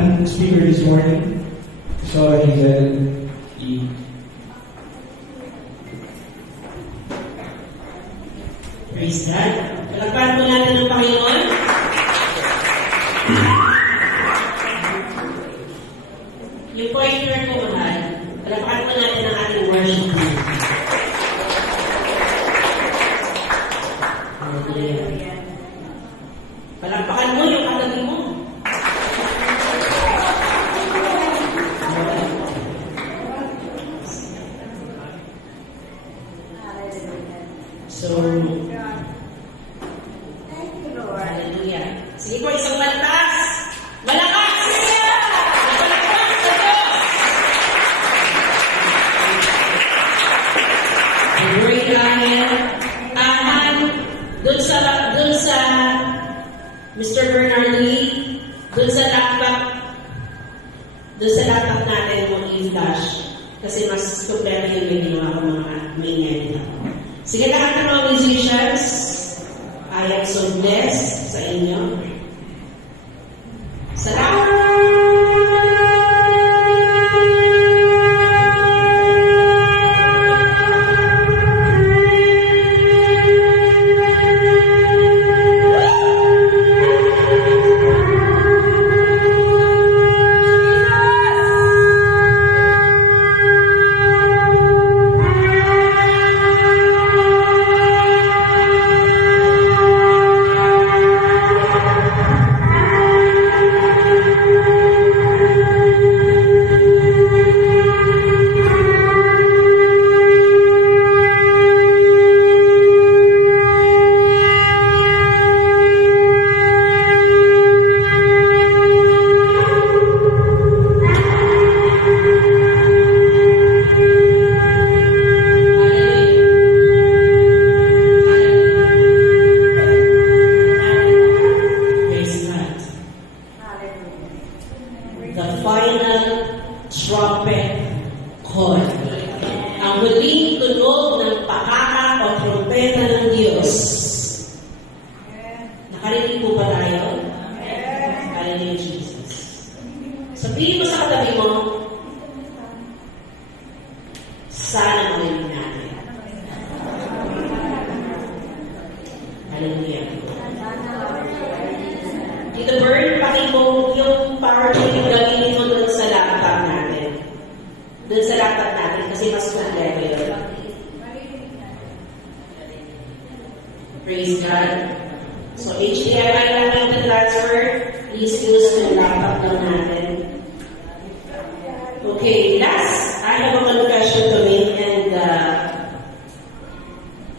ating speaker this morning. So, Giselle E. Praise God. Palagpahan po natin ang Panginoon. Yung pointer ko, mahal. Palagpahan po natin ang ating worship team. Palagpahan mo yung katabi mo. So, hallelujah. Sige po, isang lantas. Malakas! Malakas sa Diyos! Great Daniel. Dun sa Mr. Bernard Lee, dun sa laptop natin mo i-flash. Kasi mas kompleto yung may ginawa ko mga main. Sige, lahat ng mga musicians, I am so blessed sa inyo. Salamat! The final trumpet call. Ang muling tunog ng pakaka o trumpeta ng Diyos. Nakarinig po ba tayo? Hallelujah, Jesus. Sabihin mo sa katabi mo, sana marinig natin. Hallelujah. Tito Bern, pakimo yung PowerPoint yung gagawin mo doon sa laptop natin. Doon sa laptop natin kasi mas kompleto yun. Praise God. So HDMI lang yung transfer. Please use yung laptop lang natin. Okay, last, I have a confession to make and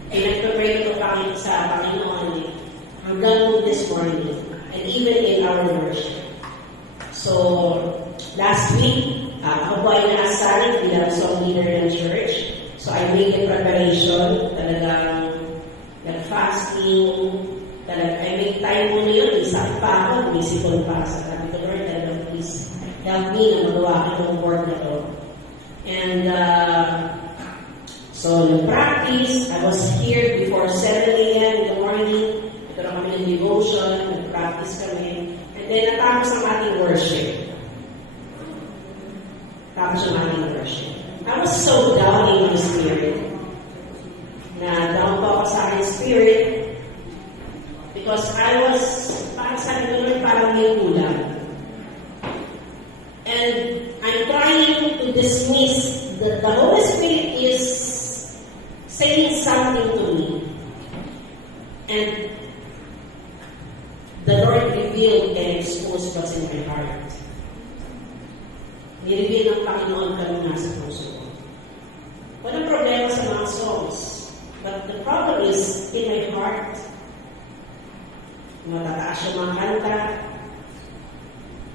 pinagpapray ko sa Panginoon hanggang this morning. And even in our worship. So, last week, ako po ay naasalit bilang song leader ng church. So, I made a preparation, talagang nag-fasting, I made time muna yun, isang pa ako, isipon pa sa sabi ko, Lord, please help me na magawa ko ng work na to. And, so, nag-practice, I was here before 7 a.m. in the morning. Ito na kami ng devotion, nag-practice kami. And then, natapos ang ating worship. Tapos ang ating worship. I was so down in my spirit. Na down pa ako sa aking spirit. Because I was, parang sabi ko naman, parang may kulang. And I'm trying to dismiss that the Holy Spirit is saying something to me. And the Lord revealed and exposed what's in my heart. Nireveal ng Panginoon kami nasa puso ko. Walang problema sa mga songs. But the problem is in my heart. Matataas yung mga kanta.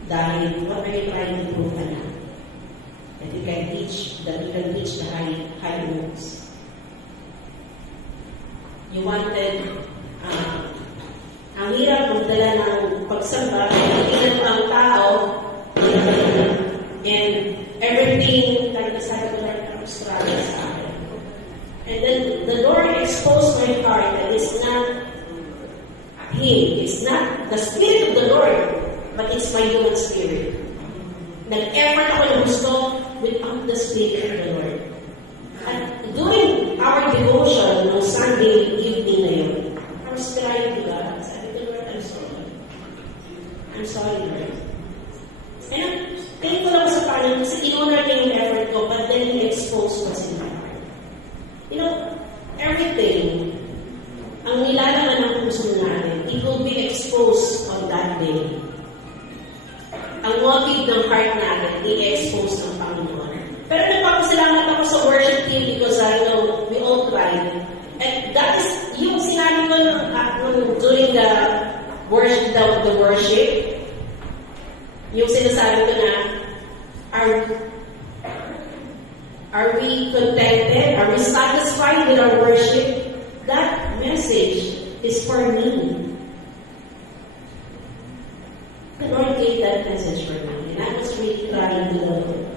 Dahil what are you trying to prove na? That you can reach the high notes. You wanted ang hirap magdala ng pagsamba, hindi ang tao, and everything that is happening from struggle sa akin. And then the Lord exposed my heart that it's not Him, it's not the Spirit of the Lord, but it's my human spirit. Nag-effort ako ng gusto without the Spirit of the Lord. At during our devotion ng Sunday evening na yun, I was crying to God. Sabi ko, Lord, I'm sorry. I'm sorry, Lord. And I'm thankful ako sa Panginoon kasi in-honor niya yung effort ko, but then He exposed what's in my heart. You know, everything, ang nilalaman ng puso natin, it will be exposed on that day. Ang motive ng heart natin, i-expose ng Panginoon. Pero nagpapasalamat ako sa worship team because I know we all tried. And that is, yung sinabi ko during the worship, yung sinasabi ko na, are we contented? Are we satisfied with our worship? That message is for me. The Lord gave that message for me. And I was really crying to the Lord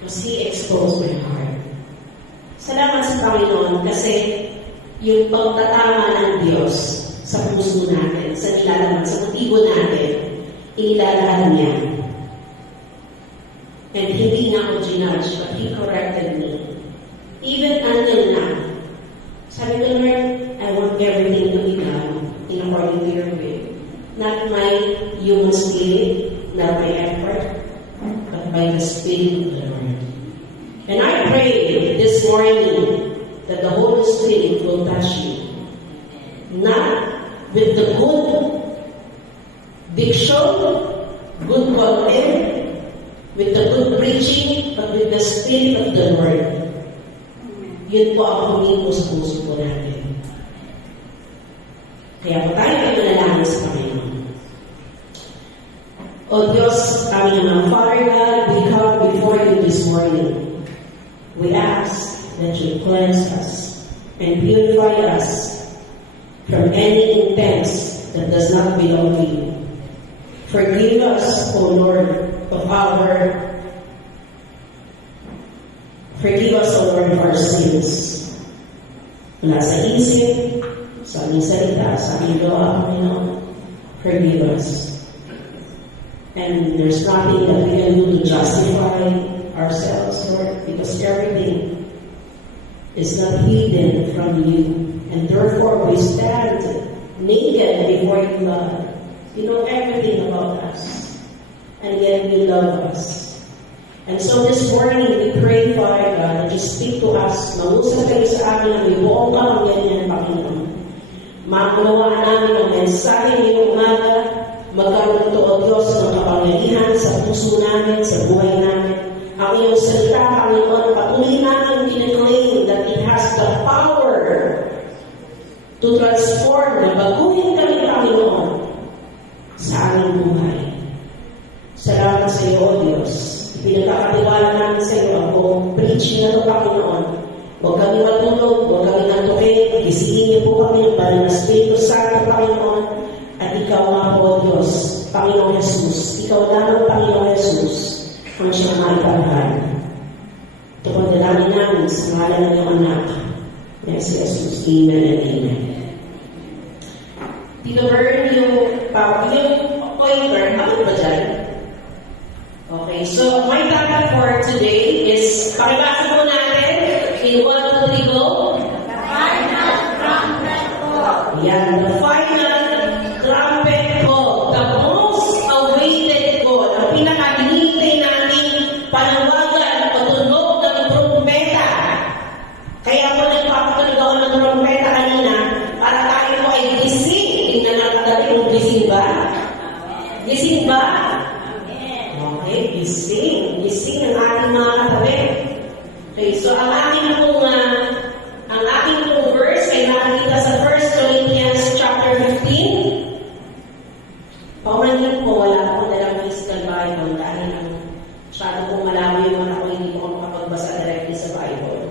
because He exposed my heart. Salamat sa Panginoon kasi yung pagtatama ng Diyos sa puso natin, sa nilalaman, sa motibo natin, inilalahad niya. And hindi na ako ginudge, but He corrected me. Even until now, sabi ko, Lord, I want everything to be done in according to your will. Not my human spirit, not my effort, but by the Spirit of the Lord. And I pray this morning that the Holy Spirit will touch you. Not with the good diction, good content, with the good preaching, but with the Spirit of the Lord. Yun po ang humingo sa puso po natin. Kaya po tayo ay manalangin sa Panginoon. O Diyos, aming mga Father God, we come before you this morning. We ask that you cleanse us and purify us from any intents that does not belong to you. Forgive us, O Lord, of Forgive us, O Lord, of our sins. Mula sa isip, sa aming salita, sa aming gawa, Panginoon, forgive us. And there's nothing that we can do to justify ourselves, Lord, because everything is not hidden from you. And therefore, we stand naked before you, Lord. You know everything about us. And yet you love us. And so this morning, we pray, Father God, that you speak to us. Mangusap kayo sa amin na may buong kamangyan, Panginoon. Makunawaan namin ang mensahe ngayong umaga. Magkaroon ito, O Diyos, ng kapangyarihan sa puso namin, sa buhay namin. Ang iyong salita, Panginoon, patuloy namin kineclaim that it has the power to transform, na baguhin kami, Panginoon, sa aming buhay. Salamat sa iyo, O Diyos. Pinagkakatiwala namin sa iyo ang buong preaching na ito, Panginoon. Huwag kami matulog, huwag kami natukin. Gisingin niyo po kami ng Banal na Espiritu Santo, Panginoon. At ikaw nga po, Diyos, Panginoon Jesus. Ikaw lamang, Panginoon Jesus, ang siyang maipanghal. Ito po dalangin namin sa ngalan ng iyong anak, na si Jesus. Amen and amen. Tito Vern, yung pointer, bakit ba dyan? Okay, so my topic for today is, pakibasa po natin, in 1, 2, 3, go. The final trumpet call. Yan, the final trumpet call. The most awaited call. Ang pinaka-hinihintay natin panawagan o tunog ng trumpeta. Kaya po nagpapatunog ako ng trumpeta kanina para tayo po ay gising. Tingnan natin natin kung gising ba. Gising ba? Gising ang ating mga katabi. Okay, so ang aking pong verse ay nakikita sa 1 Corinthians chapter 15. Paumanhin po, wala akong dalang physical Bible dahil masyado pong malabo yung mata ko, hindi ko makapagbasa directly sa Bible.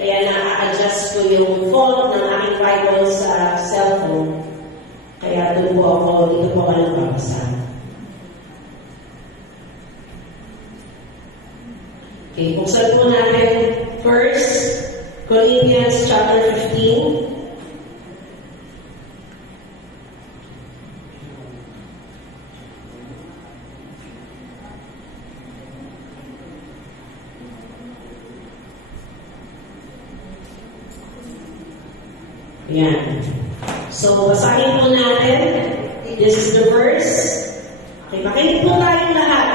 Kaya na-adjust ko yung font ng aking Bible sa cellphone. Kaya doon po ako, dito po ako nagbabasa. Okay, buksan po natin 1 Corinthians chapter 15. Yan. So, basahin po natin. This is the verse. Okay, makinig po tayong lahat.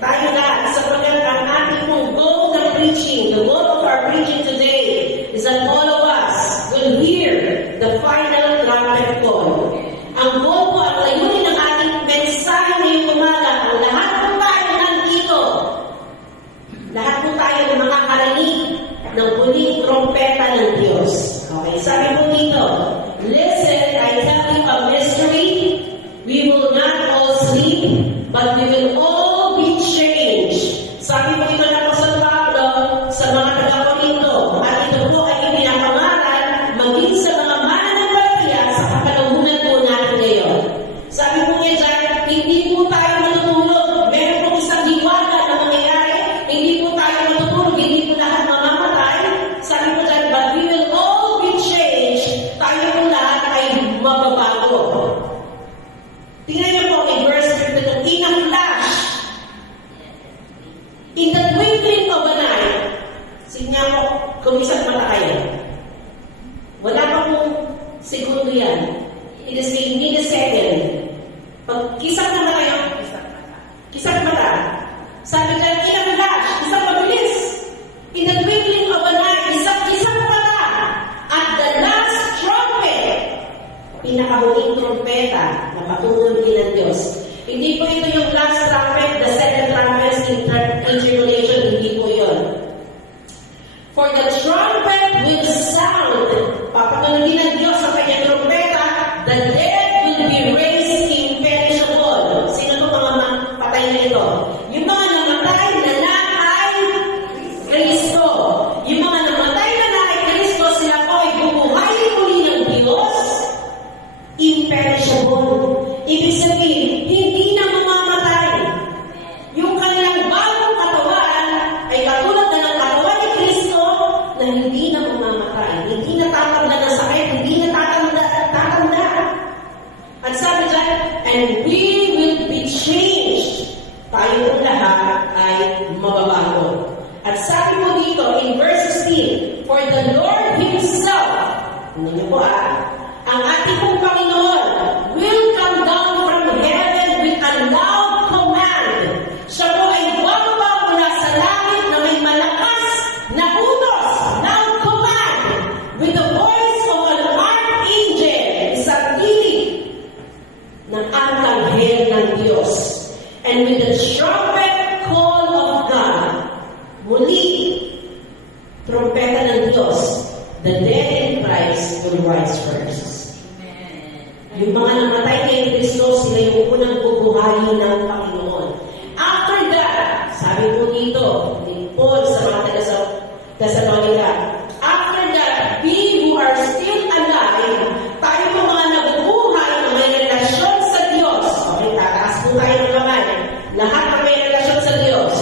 Tayo lahat, sapagkat ang ating pong goal ng preaching, the goal of our preaching today is that all of us will hear the final trumpet call. Ang goal po, ang layunin ng ating mensahe ngayong umaga, ang lahat po tayo nandito. Lahat po tayo makakarinig ng huling trompeta ng Diyos. Okay, sabi po dito, listen, I tell you a mystery. We will not all sleep, but we will all be changed. Sabi po ito na po sa Pablo, sa mga taga-Korinto, at ito po ay pinakamaral maging sa mga mananampalataya sa kapanahunan po natin ngayon. Sabi po niya dyan, hindi po tayo matutulog. Meron po isang hiwaga na mangyayari. Hindi po tayo matutulog, hindi po lahat mamamatay. Sabi po dyan, but we will all be changed. Tayo po lahat ay mababago. Tingnan niyo po in verse 52, in a flash, in the twinkling of an eye, sige nga po, kumisat mata kayo. Wala pa pong segundo yan. It is a millisecond. Pag kisat na kayo, kisat mata. Sabi dyan, in a flash, isang mabilis. In the twinkling of an eye, isang mata. At the last trumpet, pinakahuling trompeta na patuloy ng Diyos. Hindi po ito yung last trumpet, the second trumpet in tribulation, hindi po yun. For the trumpet will sound, papatulogin ng Diyos sa kanyang trompeta, the dead will be raised imperishable. Sino po mga patay na ito? Yung mga namatay na kay Kristo. Yung mga namatay na kay Kristo, sila po ay bubuhayin muli ng Diyos, imperishable. Ibig sabihin, hindi na mamamatay. Yung kanilang bagong katawan ay katulad na ng katawan ni Kristo na hindi na mamamatay. Hindi na tatanda ng sakit, hindi na tatanda. At sabi dyan, and we will be changed. Tayo po lahat ay mababago. At sabi mo dito in verse 16, for the Lord Himself, hindi niyo po ang ating pong Panginoon will come down from heaven with a loud command. Siya po ay bababa mula sa langit na may malakas na utos, loud command, with the voice of an archangel, isang tinig ng arkanghel ng Diyos, and with the trumpet call of God. Muli, trompeta ng Diyos, the dead in Christ will rise first. Yung mga namatay kay Kristo, sila yung unang bubuhayin ng Panginoon. After that, sabi po dito, ni Paul sa mga Thessalonica, after that, we who are still alive, tayo po mga nabubuhay na may relasyon sa Diyos. Okay, tataas po tayo ng kamay. Lahat na may relasyon sa Diyos.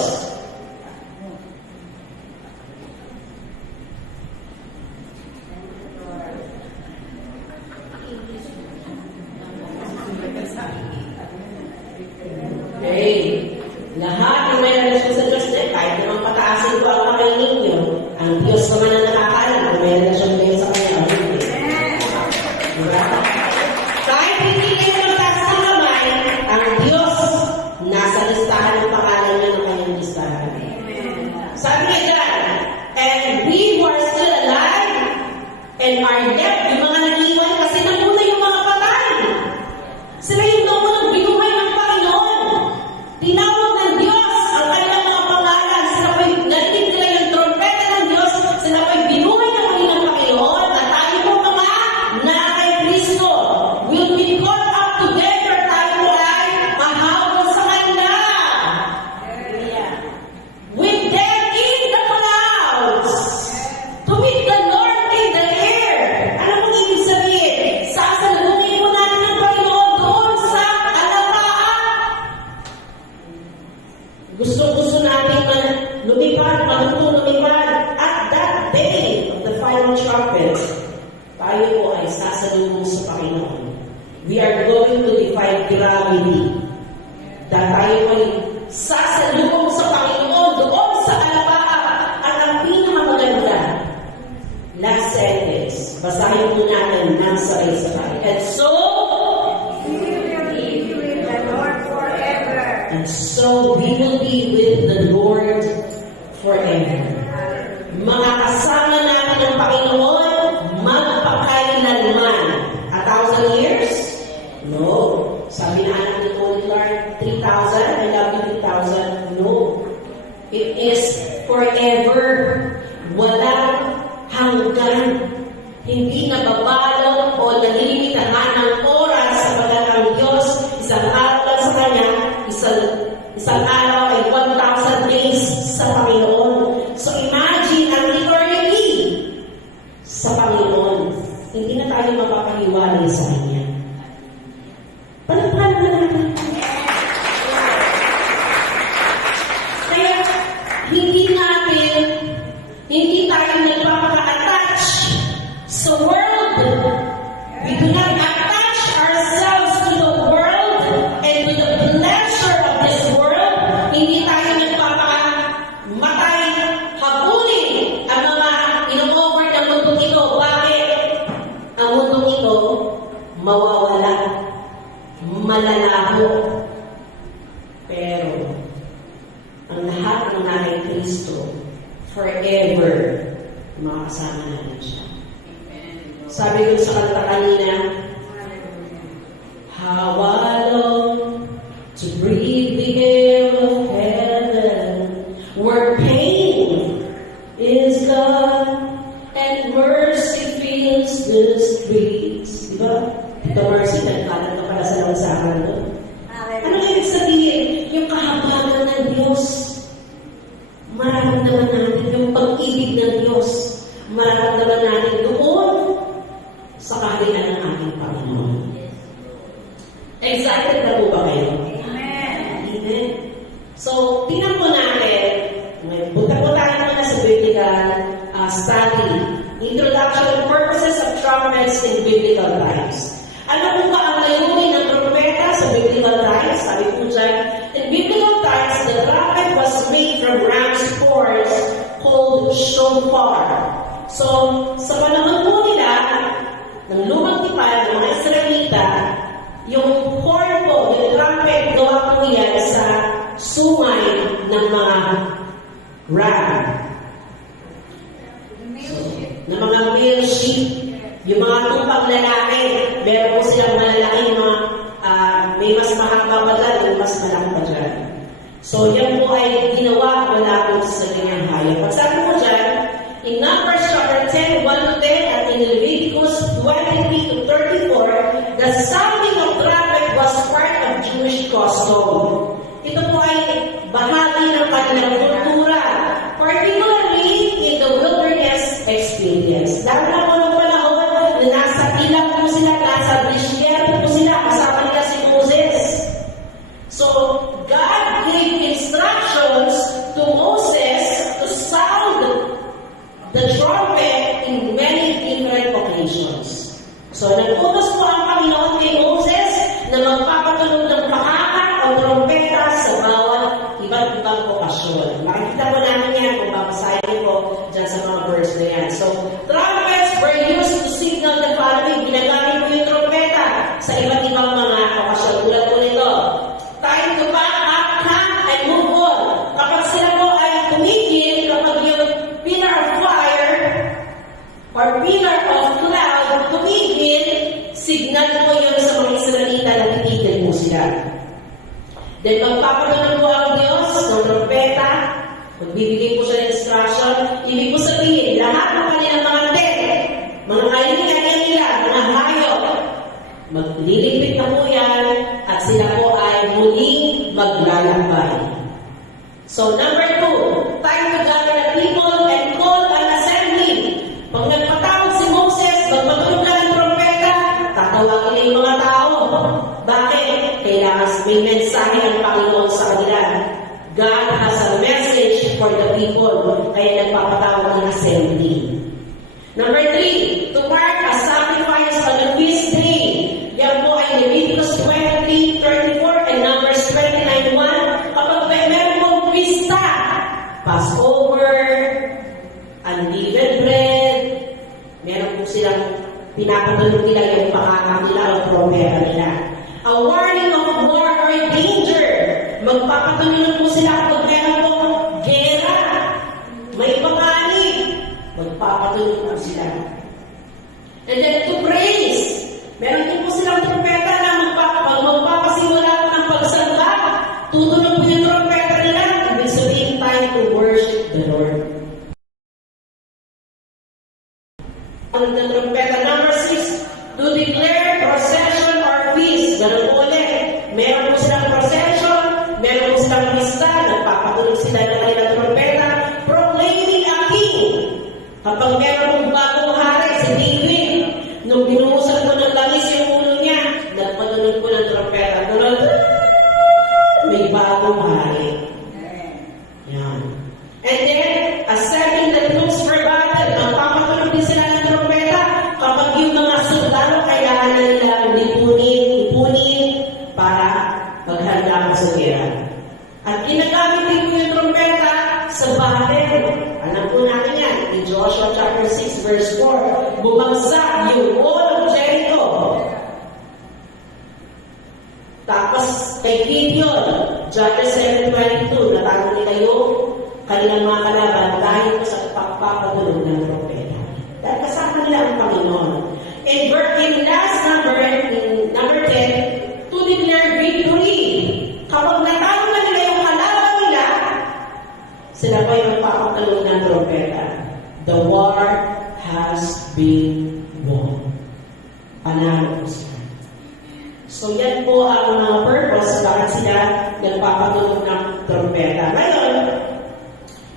Okay. Lahat ng may relasyon sa Diyos, kahit naman pataasin ko ang kamay ninyo, ang Diyos naman na nakakaalam kung may relasyon kayo sa Kanya. Diba? Kahit hindi kayo magtaas ng kamay, ang Diyos nasa listahan ng pangalan niya ng kanyang listahan. Sabi niya dyan, and we who are still alive and are left, yung mga nag-iwan kasi nagmuna yung mga patay. Sila yung namunang binuhay ng Panginoon. Tinawag ng Diyos ang kanilang mga pangalan. Sila po'y narinig nila yung trompeta ng Diyos. Sila po'y binuhay ng muli ng Panginoon. At tayo po mga na kay Kristo will be caught up together. Tayo po ay mahabol sa Kanya. With them in the clouds. To meet the Lord in the air. Ano pong ibig sabihin? Sasalunin po natin ang Panginoon doon sa alapaap. Gusto natin lumipad, lumipad. At that day of the final trumpet, tayo po ay sasalubong sa Panginoon. We are going to defy gravity. Dahil tayo ay sasalubong sa Panginoon doon sa alapaap. At ang pinakamaganda, last sentence, Basahin po natin ng sabay-sabay. And so, We will be with the Lord forever. and so we will be with the Lord forever. Makakasama natin ang Panginoon magpakailanman. 1,000 years? No. Sabi na anak ni Tony Clark, 3,000? I love you, 3,000? No. It is forever. Walang hanggan. Hindi nababalot o nalilimitahan ng oras sapagkat ang Diyos, isang araw lang sa Kanya, isang araw ay 1,000 days sa Panginoon. So imagine ang eternity sa Panginoon. Hindi na tayo mapapahiwalay sa Kanya. Palagpalan na natin. Kaya hindi tayo nagpapaka-attach sa world. We do not attach ourselves to the world and to the pleasure of this world. Hindi tayo nagpapakamatay, habulin ang mga ino-offer ng mundong ito. Bakit? Ang mundong ito mawawala, malalaho. Pero ang lahat ng nangay Kristo forever makakasama natin siya. Sabi ko sa kanta kanina, how I long to breathe the air of heaven, where pain is gone and mercy fills the streets. Diba? Ito mercy, nagkalat na pala sa lansakan doon. Ano ibig sabihin? Yung kahabagan ng Diyos. Mararamdaman natin yung pag-ibig ng Diyos. Mararamdaman natin doon sa kaharian ng ating Panginoon. Excited na po ba kayo? Amen. Amen. So, tingnan po natin. Punta po tayo naman sa biblical study. Introduction and purposes of trumpets in biblical times. Ano po ba ang layunin ng propeta sa biblical times? Sabi po dyan, in biblical times, the trumpet was made from ram's horns called shofar. So, sa panahon po nila, ng lumang tipan ng mga Israelita, yung horn po, yung trumpet, gawa po yan sa sungay ng mga ram. So, ng mga male sheep. Yung mga tupang lalaki, meron po silang malalaki, may mas mahaba pa dyan, may mas malaki pa dyan. So, yan po ay ginawa wala po sa ganyang hayop. Pag sabi po dyan, in Numbers chapter 10, 1-10, at in Leviticus 23-34, the sounding of trumpet was part of Jewish custom. Ito po ay bahagi ng kanilang kultura, particularly in the wilderness experience. Lalo na po nung panahon na nasa ilang po sila, nasa desierto po sila, kasama nila si Moses. So, God gave instructions to Moses to sound the trumpet in many different occasions. So, nag-utos po ang Panginoon kay Moses na magpapatulog ng pakaka o trompeta sa bawat iba't ibang okasyon. Makikita po namin yan kung babasahin ko dyan sa mga verse na yan. So, trumpets were used to signal the following. Ginagamit po yung trompeta sa iba't ibang mga okasyon. Tulad po nito, time to pack up, camp, and move on. Kapag sila po ay tumigil, kapag yung pillar of fire or pillar of cloud tumigil, signal po yun sa mga Israelita na titigil po sila. Then magpapatulog po ang Diyos ng trompeta, magbibigay po siya ng instruction, ibig po sabihin, lahat ng kanilang mga tent, mga kalingan nila, mga hayop, maglilipit na po yan, at sila po ay muling maglalakbay. So, number 2, time to gather the people and call an assembly. Pag nagpatawag si Moses, magpatulog na ng trompeta, tatawagin na yung mga tao. Bakit? Kailangan may mensahe ang Panginoon sa kanila. God has a message for the people, kaya nagpapatawag ng assembly. Number 3, to mark a sacrifice on the feast day. Yan po ay Leviticus 23:34 and Numbers 29:1. Kapag meron pong pista, Passover, unleavened bread, meron po silang pinapatulog nila yung pakakak nila o propera nila. A warning of war or danger. Magpapatulog po sila kapag meron po gera. May panganib. Magpapatulog po sila. And then to praise. Meron din po silang trumpeta na magpapasimula po ng pagsamba. Tutunog po yung trumpeta nila. Ibig sabihin time to worship the Lord. Ang trumpeta number 6, to declare procession or feast. Ganun po ulit. Meron po silang procession, meron po silang pista, nagpapatuloy sila ng kanilang trumpeta, proclaiming a king. Kapag meron pong bagong hari, si David, nung binuhusan po ng langis yung ulo niya, nagpatuloy po ng trumpeta. May bagong hari. Yan. And then, a setting that looks for battle, nagpapatuloy din sila ng trumpeta kapag yung mga sundalo kailangan na nila ipunin para maghanda ko sa gera. At ginagamit din po yung trumpeta sa battle. Alam po natin yan, in Joshua chapter 6 verse 4, bumagsak yung wall of Jericho. Tapos kay Gideon, Judges 7:22, natalo nila yung kanilang mga kalaban dahil po sa pagpapatulog ng propeta. Dahil kasama nila ang Panginoon. In last number, in number 10, to declare victory. Kapag natalo na nila yung kalaban nila, sila pa yung magpapatulog ng propeta. The war has been won. Panalo po sila. So yan po ang mga purpose bakit sila nagpapatulog ng trumpeta. Ngayon,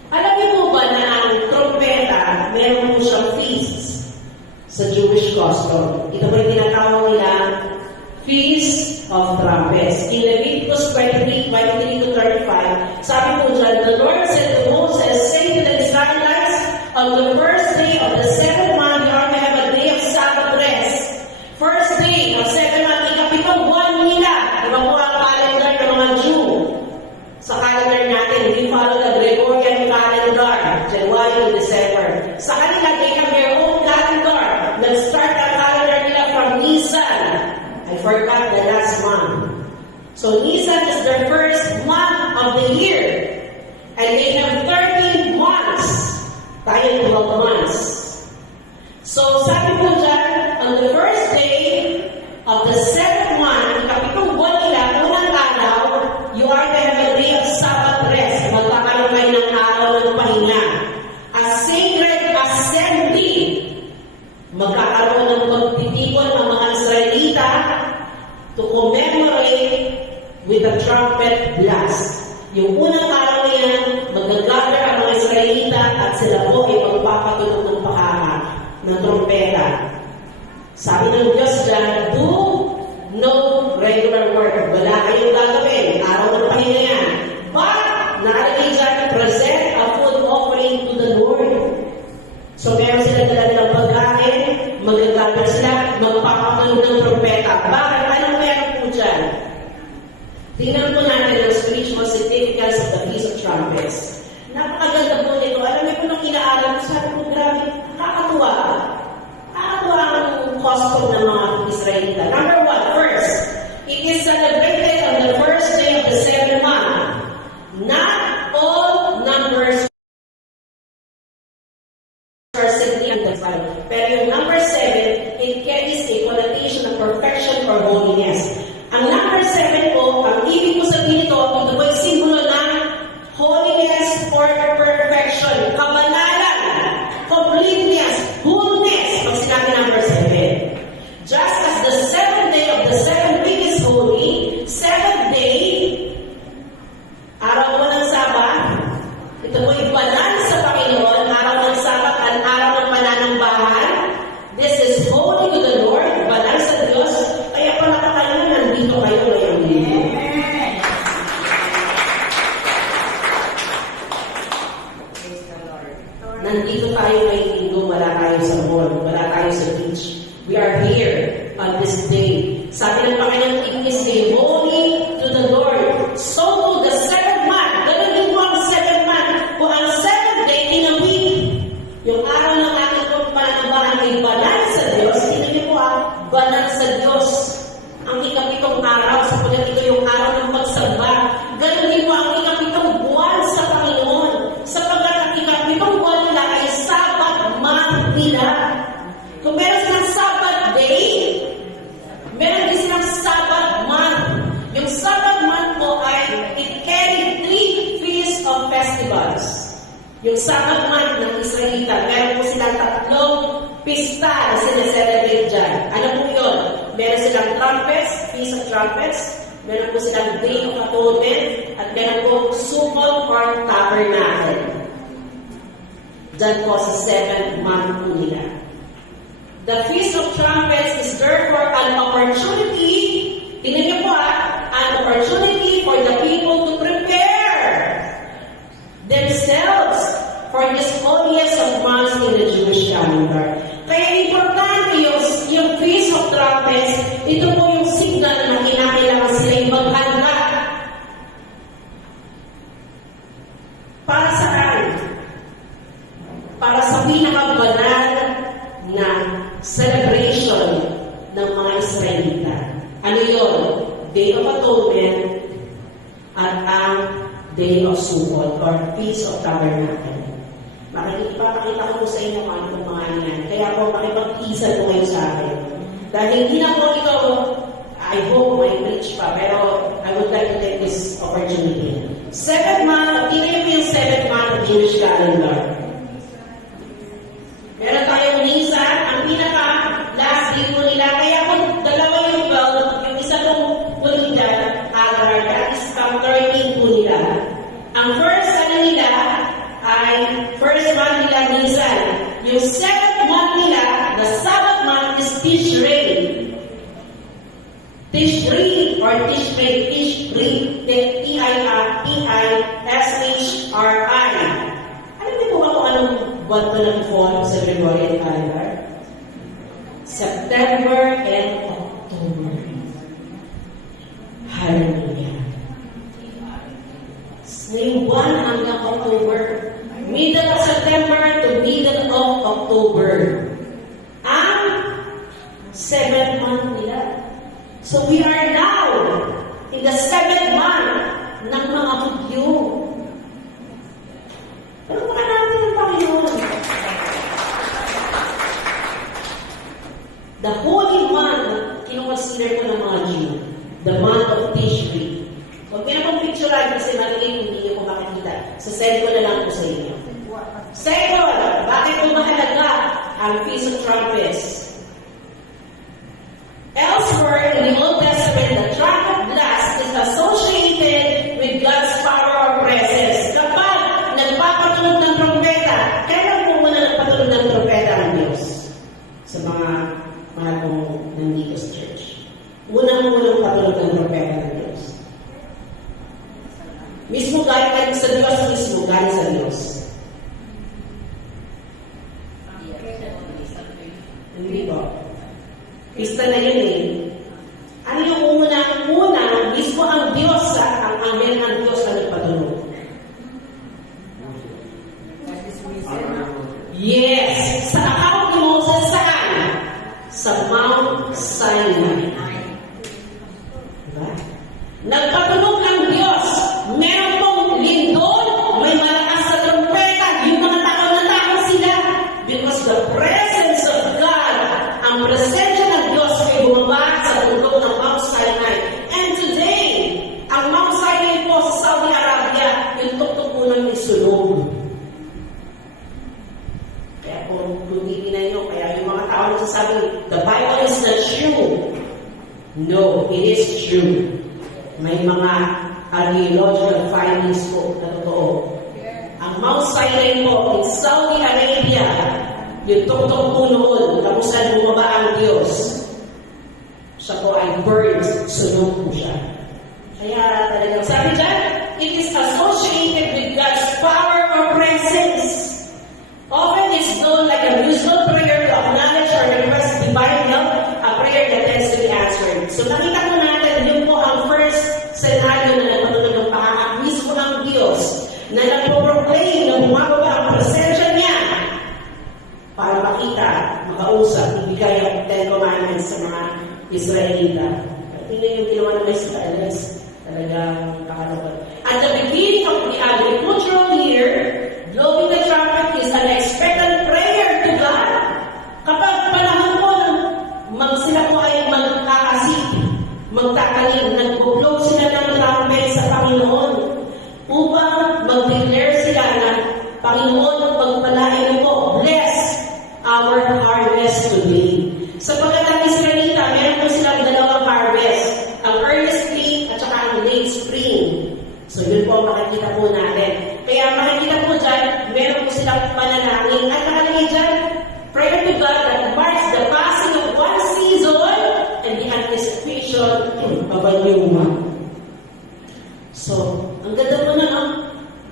alam niyo po ba na ang trumpeta, meron po siyang feasts sa Jewish custom. Ito po yung tinatawag nila Feast of Trumpets. In Leviticus 23:23-35, sabi po dyan, the Lord said to Moses, say to the Israelites, on the first day of the 7th month, you are to have a day of Sabbath rest. First day of 7th month, ikapitong buwan nila. Iba po ang calendar ng mga Jew. Sa calendar natin, we follow the Gregorian calendar, January to December. Sa kanila, they have their own calendar. Nag-start ang calendar nila from Nisan. I forgot the last month. So Nisan is their first month of the year. And they have 13 months. Tayo 12 months. So sabi po dyan, on the first day of the 7th month, kapitong buwan nila, unang araw, you are to have a day of Sabbath rest. Magkakaroon kayo ng araw ng pahinga. A sacred assembly. Magkakaroon ng pagtitipon ng mga Israelita to commemorate with a trumpet blast. Yung unang araw na yan, mag-gather ang mga Israelita at sila po ay magpapatulog ng pakakak ng trumpeta. Sabi ng Diyos dyan, do no regular work. Wala kayong gagawin. Araw ng pahinga yan. But, nakalagay dyan, present a food offering to the Lord. So, meron sila dala ng pagkain, mag-gather sila, magpapatulog ng trumpeta. Bakit? Anong meron po dyan? Tingnan po natin ang spiritual significance of the Feast of Trumpets. Napakaganda po nito. Alam niyo po nung inaaral ko, sabi ko, grabe, nakakatuwa. Nakakatuwa ang custom ng mga Israelita. Number 1, first, it is celebrated on the first day of the 7th month. Not all numbers are significant. Pero yung number 7, it carries a connotation of perfection or holiness. Ang number 7 po, ang ibig ko sabihin ito, ito po ay simbolo ng holiness or perfection, kabanalan, completeness, wholeness, pag sinabi number 7. Just as the 7th day of the 7th week is holy, 7th day, araw po ng Sabat, ito po ay banal sa Panginoon, araw ng Sabat at araw ng pananambahan. This is holy to the Lord, banal sa Diyos, kaya pala kayo nandito kayo ngayong linggo. Nandito tayo ngayong linggo, wala tayo sa mall, wala tayo sa beach. We are here on this day. Sabi ng Panginoon, it is a holy to the Lord. So to the 7th month, ganun din po ang 7th month. Kung ang 7th day in a week, yung araw ng ating pananambahan ay banal sa Diyos, banal sa Diyos. Ang ikapitong araw, sapagkat ito yung araw ng pagsamba. Ganun din po ang ikapitong buwan sa Panginoon. Sapagkat ang ikapitong buwan nila ay Sabbath month nila. Kung meron silang Sabbath day, meron din silang Sabbath month. Yung Sabbath month po ay it carried 3 feasts of festivals. Yung Sabbath month ng Israelita, meron po silang 3 pista na sineselebrate dyan. Ano po yun? Meron silang trumpets, Feast of Trumpets, meron po silang Day of Atonement, at meron po Sukkot or Tabernacle. Dyan po sa 7th month po nila. The Feast of Trumpets is therefore an opportunity, tingnan niyo po an opportunity for the people to prepare themselves for this holiest of months in the Jewish calendar. Kaya importante yung Feast of Trumpets, ito po yung signal na kinakailangan sila maghanda. Para saan? Para sa pinakabanal na celebration ng mga Israelita. Ano yun? Day of Atonement at ang Day of Sukkot or Feast of Tabernacle. Ipapakita ko sa inyo ano itong mga yan. Kaya po, makipag-isan po kayo sa akin. Dahil hindi na po ito, I hope may preach pa, pero I would like to take this opportunity. 7th month, tingnan niyo po yung 7th month of Jewish calendar. Meron tayong Nisan, ang pinaka-last day po nila. Kaya po, dalawa yung 12, yung isa pong huli dyan, Adar, that is from 13 po nila. Ang first nila, ay first month nila Nisan. Yung 7th month nila, the Sabbath month is Tishrei. Tishrei or Tishrei, T-I-S-H-R-I. Alam niyo po ba kung anong buwan ko nag-fall sa Gregorian calendar? September and October. Hallelujah. Ngayong buwan hanggang October. Middle of September to middle of October. Ang 7th month nila. So we are now in the 7th month ng mga Hudyo. Pero baka natin ang Panginoon. The holy month, kinukonsider ko ng mga Jew. The month of Tishrei. Huwag mo na pong picturean kasi maliit, hindi niyo po makikita. Sa send ko na lang po sa inyo. Second, bakit po mahalaga ang Feast of Trumpets? Elsewhere in the Old Testament, the trumpet blast is associated with God's power or presence. Kapag nagpapatunog ng trompeta, kailan po muna nagpatunog ng trompeta ang Diyos? Sa mga mahal kong nandito sa church. Unang patunog ng trompeta ng Diyos. Mismo galing sa Diyos, mismo galing sa Diyos. Hindi ba? Pista na yun eh. Ano yung una, mismo ang Diyos, ang amen ng Diyos na nagpatunog. Yes! Sa account ni Moses saan? Sa Mount Sinai. Diba? Nagpatunog ang Diyos. Meron pong lindol, may malakas sa trompeta, yung mga tao na takot sila. Because the presence of God, ang presensya ng Diyos ay bumaba sa bundok ng Mount Sinai. And today, ang Mount Sinai po sa Saudi Arabia, yung tuktok po ng isunog. Kaya kung tumiginan nyo, kaya yung mga tao nagsasabi, the Bible is not true. No, it is true. May mga archaeological findings po na totoo. Ang Mount Sinai po in Saudi Arabia, yung tuktok po noon, tapos saan bumaba ang Diyos. Siya po ay burned, sunog po siya. Kaya talagang sabi dyan, it is associated with God's power or presence. Often it's known like a musical prayer to acknowledge or request divine help, a prayer that tends to be answered. So nakita ko natin, yun po ang first scenario na nagpatunog ng pangakak mismo ng Diyos na nagpo-proclaim na bumababa ang presensya niya para makita, makausap, ibigay ang 10 Commandments sa mga Israelita. Tingnan yung ginawa ng Israelites. Talagang kakalaban. At the beginning of the agricultural year, blowing the trumpet is an expectant prayer to God. Kapag panahon po sila po ay magkakasip, magtatanim, nag-blow sila ng trumpet sa Panginoon upang mag-declare sila na Panginoon, pagpalain po, bless our harvest today. Sapagkat ang Israelita, meron po silang dalawang harvest, ang early spring at saka ang late spring. So yun po ang makikita po natin. Kaya makikita po dyan, meron po silang panalangin at nakalagay dyan, prayer to God that marks the passing of one season and the anticipation of a new one. So, ang ganda po na,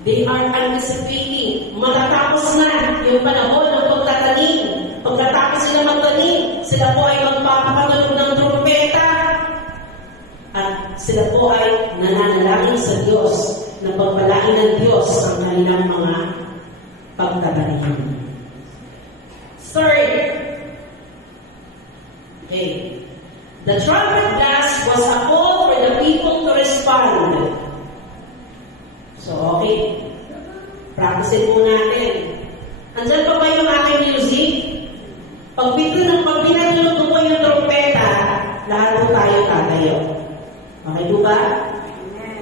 they are anticipating. Matatapos na yung panahon ng pagtatanim. Pagkatapos sila magtanim, sila po ay magpapakatunog ng trumpeta. At sila po ay nananalangin sa Diyos na pagpalain ng Diyos ang kanilang mga pagtatanim. Third, okay, the trumpet blast was a call for the people to respond. So, okay, practicein po natin. Andyan pa ba yung aking music? Pag pinatulog ko po yung trumpeta, lahat po tayo tatayo. Okay po ba?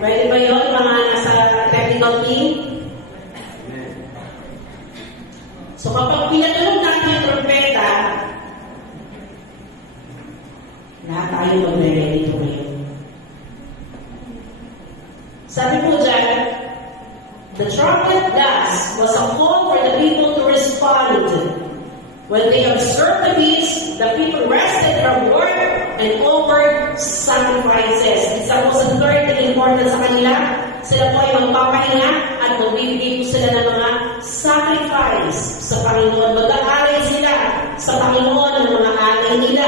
Pwede ba yun, mga nasa technical team? So kapag pinatulog natin yung trumpeta, lahat tayo magre-ready po ngayon. Sabi po dyan, the trumpet blast was a call for the people to respond. When they observed the feast, the people rested from work and offered sacrifices. Isa po sa third na important sa kanila, sila po ay magpapahinga at magbibigay po sila ng mga sacrifice sa Panginoon. Mag-aalay sila sa Panginoon ng mga alay nila.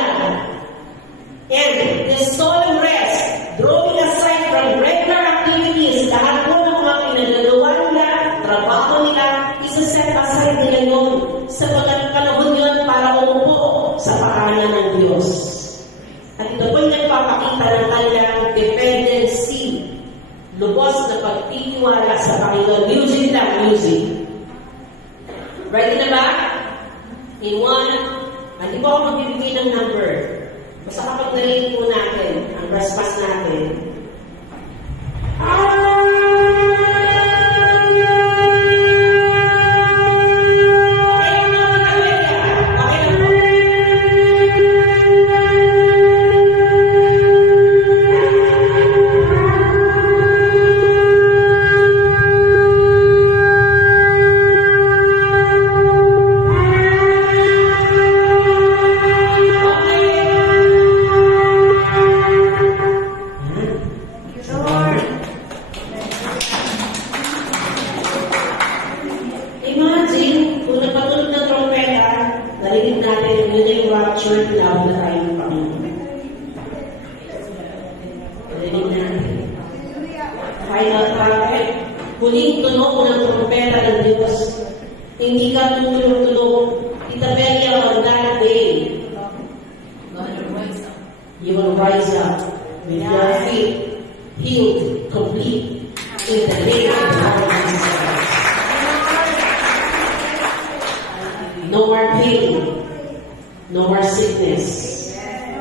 And this solemn rest, drawing aside from regular activities, lahat po ng mga pinagagawa nila, trabaho nila, isa-set aside nila yun sa panahon yun para umupo sa pakanan ng Diyos. At ito po'y nagpapakita ng kanilang dependency, lubos na pagtitiwala sa Panginoon. Music lang, music. Ready na ba? In one, hindi po ako magbibigay ng number. Basta kapag narinig po natin ang response natin. Huling tunog ng trumpeta ng Diyos. Hindi ka tutulog-tulog. Itabelya on that day. You will rise up with your feet healed, complete in the name of the Lord Jesus Christ. No more pain. No more sickness.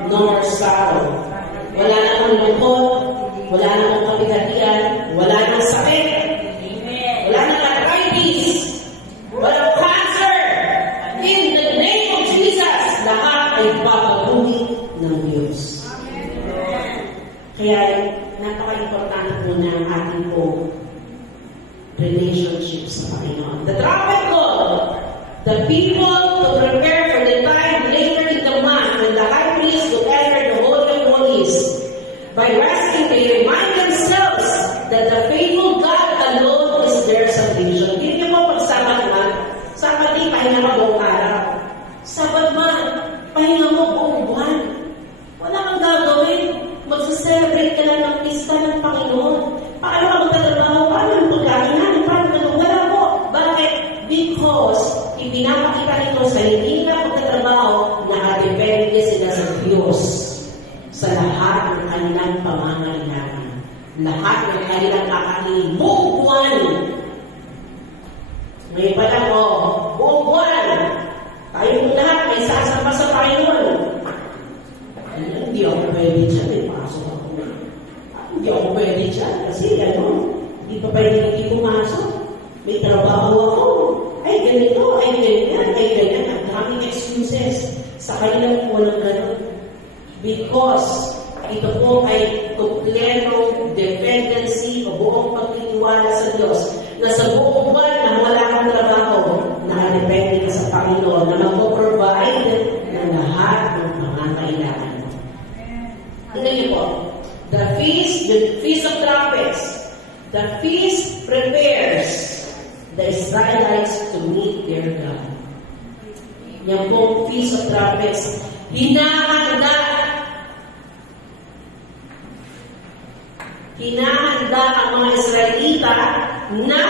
No more sorrow. Wala na kang lungkot. Wala na kang kapigatian. Wala nang sakit. Wala nang arthritis. Walang cancer. In the name of Jesus, lahat ay papabuli ng Diyos. Kaya napaka-importante po na ang ating po relationship sa Panginoon. The trumpet call the people to prepare for the time later in the month when the high priest will enter the Holy of Holies. By resting, they remind themselves that the faithful God alone is their salvation. Hindi niyo po pag-sabat man. Sabat di, pahinga mo buong araw. Sabat man, pahinga mo buong buwan. Wala kang gagawin. Magsa-celebrate ka lang ng pista ng Panginoon. Paano ka magtatrabaho? Paano ang pagkakinan? Paano ka? Wala po. Bakit? Because ipinapakita ito sa hindi na Diyos sa lahat ng kanilang pangangailangan. Lahat ng kanilang kakainin. Buong buwan. Ngayon pa lang, buong buwan. Tayong lahat may sasama sa Panginoon. Hindi ako pwede dyan. May pasok ako. Hindi ako pwede dyan. Kasi hindi pa pwede hindi pumasok. May trabaho ako. Ay, ganito. Ay, ganyan. Ay, ganyan. Ang daming excuses sa kanilang walang gano'n. Because ito po ay kompletong dependency o buong pagtitiwala sa Diyos na sa buong buwan na wala kang trabaho, nakadepende ka sa Panginoon na mag-provide ng lahat ng pangangailangan mo. Tingnan niyo po, the Feast of Trumpets, the feast prepares the Israelites to meet their God. Yan pong Feast of Trumpets, hinahanda ang mga Israelita na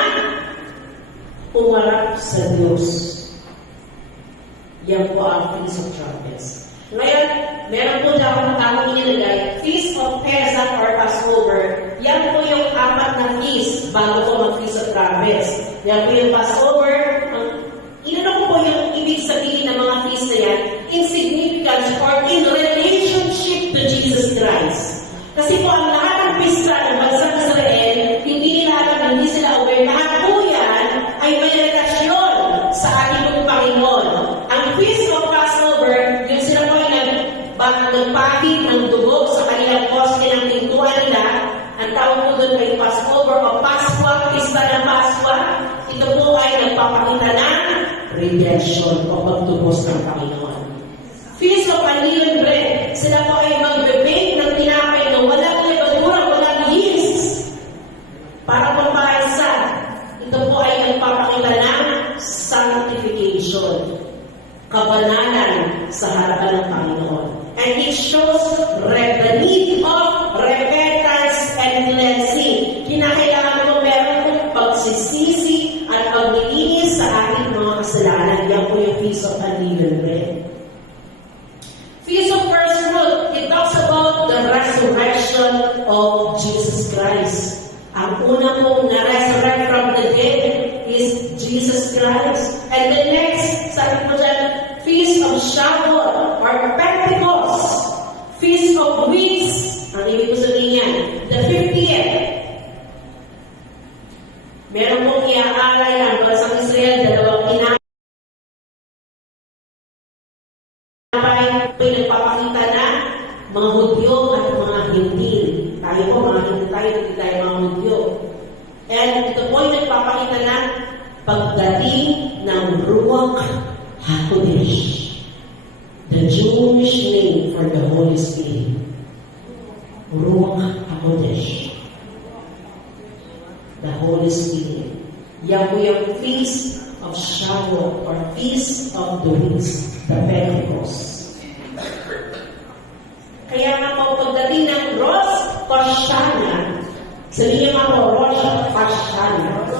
umarap sa Diyos. Yan po ang Feast of Trumpets. Ngayon, meron po dyan akong tawag nilagay, Feast of Pesach or Passover. Yan po yung 4 na feast bago po mag-Feast of Trumpets. Yan po yung Passover. Inano ko po yung ibig sabihin ng mga feast na yan, in significance or in relationship to Jesus Christ. Kasi po ang lahat ng pista ng bansang Israel, hindi nila alam, hindi sila aware, lahat po yan ay may relasyon sa ating pong Panginoon. Ang Feast of Passover, yung sila po ay nagpahid ng dugo sa kanilang poste ng pintuan nila. Ang tawag po doon ay Passover o Pasqua, pista ng Pasqua. Ito po ay nagpapakita ng redemption o pagtubos ng Panginoon. Feast of Unleavened Bread, sila po ay magbe-bake ng tinapay na walang levadura, walang yeast para pambansa. Ito po ay nagpapakita ng sanctification, kabanalan sa harapan ng Panginoon. And it shows the need of repentance and cleansing. Kinakailangan mo meron kong pagsisisi at paglilinis sa ating mga kasalanan. Yan po yung Feast of Unleavened Bread. Feast of First Fruit, it talks about the resurrection of Jesus Christ. Ang una pong na-resurrect from the dead is Jesus Christ. And the next, sabi po dyan, Feast of Shavuot or Pentecost, Feast of Weeks, ang ibig ko sabihin yan, the 50th. Meron pong iaalay ang bansang Israel, dalawang tinapay, pinagpapakita na mga Hudyo at mga hindi. Tayo po, mga hindi tayo mga Hudyo. And ito po ay nagpapakita na pagdating ng Ruach HaKodesh, the Jewish name for the Holy Spirit. Ruach HaKodesh, the Holy Spirit. Yan po yung Feast of Shavuot or Feast of the Weeks, the Pentecost. Kaya nga po pagdating ng Rosh Hashanah, sabihin ako, Rosh Hashanah.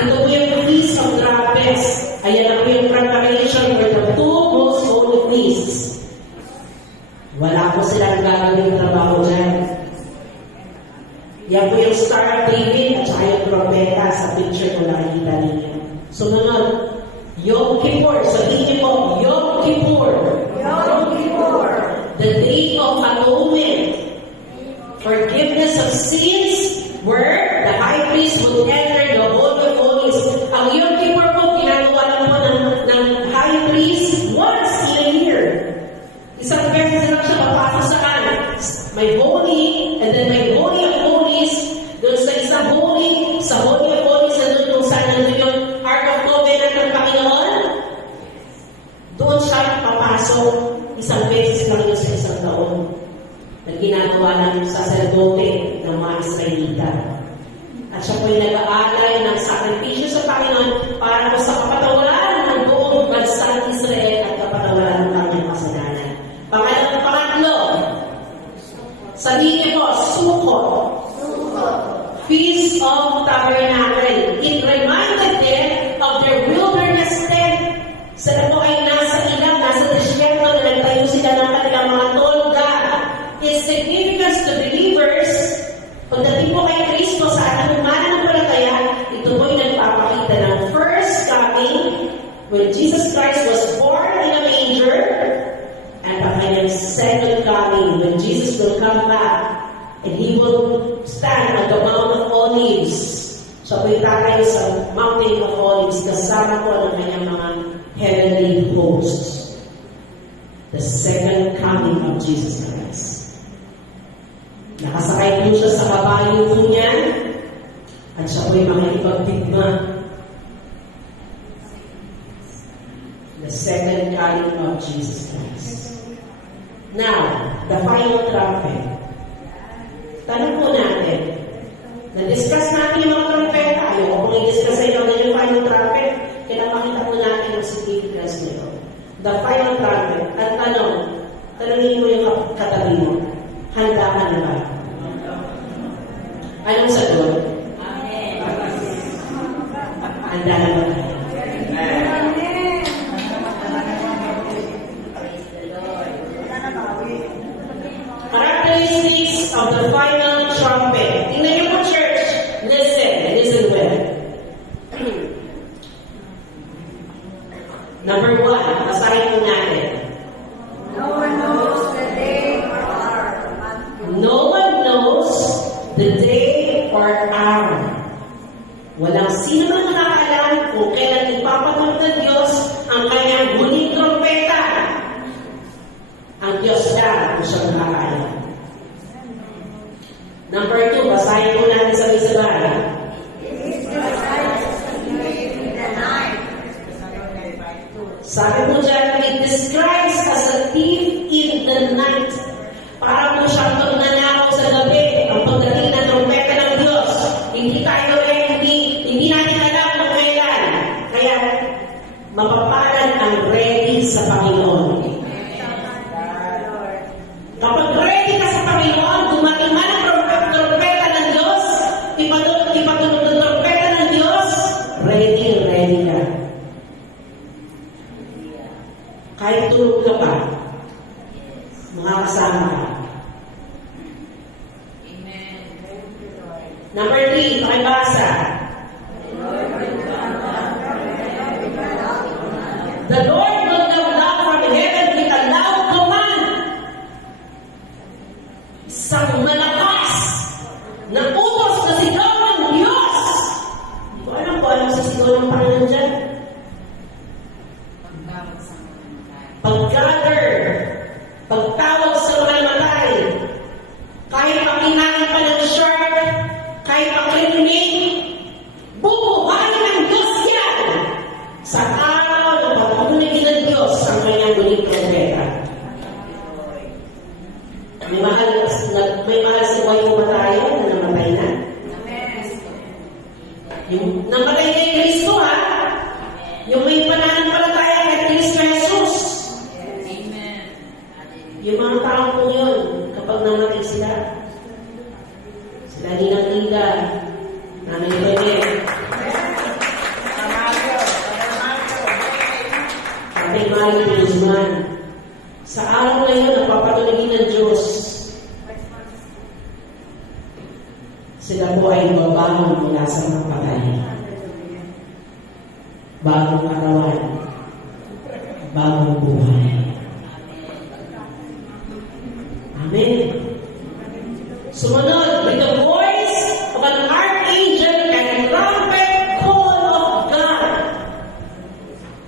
Ito po yung Feast of Trumpets. Ayan na po yung preparation for the 2 most holy feasts. Wala po silang gagawin trabaho dyan. Yan po yung Star of David at saka yung propeta sa picture ko nakikita ninyo. Sumunod, Yom Kippur. Sabihin niyo po, Yom Kippur. Yom Kippur. The Day of Atonement. Forgiveness of sins, where the high priest would enter the Holy of Holies. Ang Yom Kippur po, ginagawa lang po ng high priest once in a year. Isang beses lang siya papasok saan? May holy, and then may Holy of Holies. Doon sa isang holy, sa Holy of Holies, na doon kung saan nandun yung Ark of Covenant ng Panginoon. Doon siya papasok. Isang beses lang yun sa isang taon. Na ginagawa ng saserdote ng mga Israelita. At siya po'y nag-aalay ng sakripisyo sa Panginoon para po sa kapatawaran ng buong bansang Israel at kapatawaran ng kanyang kasalanan. Pangatlo, sabihin niyo po, Sukkot. Feast of Tabernacle. It reminded them of their wilderness tent. Sila po ay nasa ilang, nasa desierto na nagtayo sila ng kanyang second coming, when Jesus will come back, and He will stand at the Mount of Olives. So, punta tayo sa Mountain of Olives, kasama ko ng kanyang mga heavenly hosts. The second coming of Jesus Christ. Nakasakay po siya sa kabayo po niya, at siya po'y makikipagdigma. The second coming of Jesus Christ. Now, the final trumpet. Tanong po natin, na-discuss natin yung mga trumpeta. Ayoko kung i-discuss sa inyo yung final trumpet, kaya makita po natin ang significance nito. The final trumpet. At tanongin mo yung katabi mo, handa ka na ba? Anong sagot? Handa na ba? Characteristics of the final trumpet. Tingnan niyo po, church. Listen well. Number 1, basahin po natin. No one knows the day or hour. No one knows the day or hour. Walang sino man nakakaalam kung kailan ipapatulog ng Diyos ang kanyang huling trompeta. Ang Diyos lang kung siya nakakaalam. Number 2, basahin po natin sa sabay-sabay. Sabi po dyan, it describes as a thief in the night. Para po siyang pagnanakaw sa gabi, ang pagdating ng trompeta ng Diyos. Hindi natin alam kung kailan. Kaya, mapapalad ang ready sa Panginoon. Kapag ready ka sa Panginoon, dumating man ang trompeta ng Diyos, ipatulog ng trompeta ng Diyos, ready ka. Kahit tulog ka pa, makakasama ka. Number 3, pakibasa. The Lord will come down from heaven with a loud command. Isang malakas na utos na sigaw ng Diyos. Hindi ko alam kung anong sisigaw ng Panginoon dyan. Pag-gather, pagtawag sa mga namatay, kahit pakinahin pa ng shark, kahit pakrinig, bubuhayin ng Diyos yan sa araw ng pagpunig ng Diyos ang kanyang muling trompeta. May mahal sa buhay mo tayo na namatay na. Yung namatay kay Kristo, ha? Yung may pananampalataya kay Kristo Jesus. Yung mga tao po yun, kapag namatay sila ninang-ninda, nanay Benet, Tatay Mari Guzman, sa araw na yun, napapatulogin ng Diyos. Sila po ay babangon mula sa mga patay. Bagong katawan, bagong buhay. Amen. Sumunod, with the voice of an archangel and a trumpet call of God.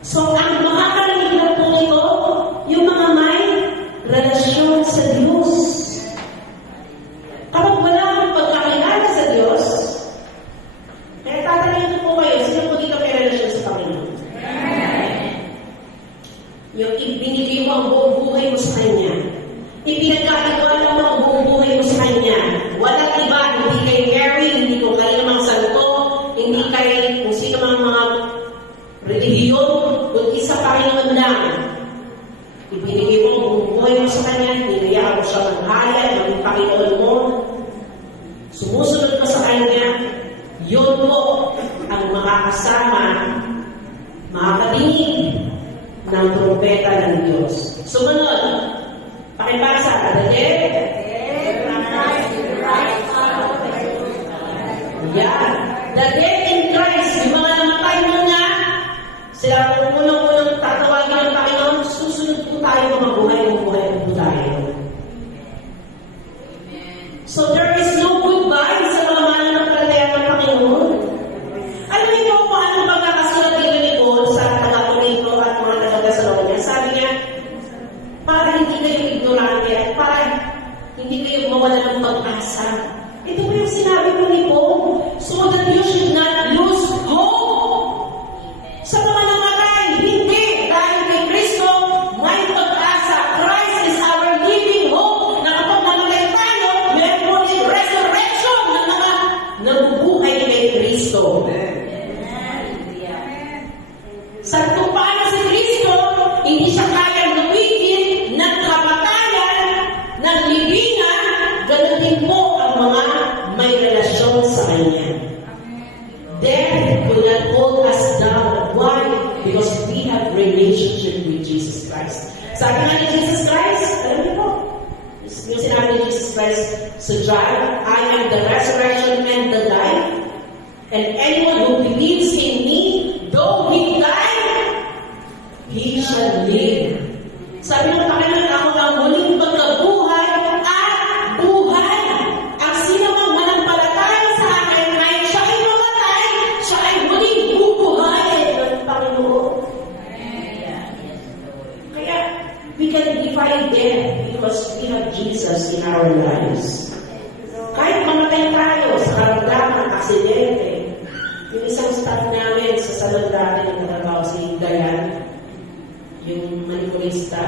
So, ang makakarinig na po ito, yung mga may relasyon sa Diyos. Kapag wala akong pagkakilala sa Diyos, kaya tatanungin ko po kayo, sino po dito may relasyon sa Panginoon? Yung ibinigay mo ang buong buhay mo sa Kanya. Ipinagkakatiwala mo ang buong buhay mo sa Kanya. Walang iba, hindi kay Mary, hindi ko kayo namang santo, hindi kay kung sino mga relihiyon, kundi sa Panginoon lang. Ibinigay mo ang buong buhay mo sa Kanya, hinayaan mo siya ng hayat, maging Panginoon mo. Sumusunod ka sa Kanya, yun po ang makakasama, makakatinig ng trompeta ng Diyos. Sumunod, pakibasa, the dead, the dead in Christ, yung mga namatay muna, sila po unang-unang tatawagin ng Panginoon, susunod po tayo mabuhay sa John, I am the resurrection and the life, and anyone who believes in me, though he die, he shall live. Sabi ng Panginoon, ako ang muling pagkabuhay at buhay. Ang sino mang manampalataya sa akin ay siya ay mamatay, siya ay muling bubuhay ng Panginoon. Kaya, we can defy death because we have Jesus in our lives. Kahit mamatay tayo sa karamdaman, aksidente, yung isang staff namin sa salon natin ng trabaho, si Dayan, yung manipulista,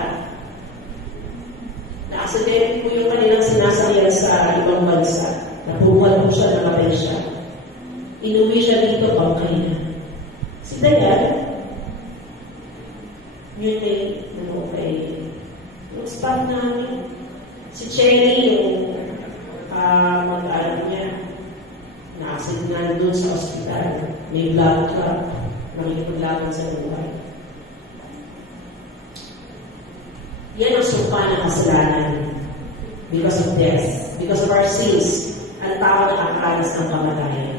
na-aksidente po yung kanilang sinasayan sa ibang bansa. Napupuan po siya, namatay siya. Inuwi siya dito, pangkay na. Si Dayan, yun ay, yung staff namin, si Cherry, yung mag-alam niya, na-accident doon sa ospital. May blood clot, nakikipaglaban sa buhay. Yan ang sumpa ng kasalanan. Because of death, because of our sins, ang tao nakakalas ng kamatayan.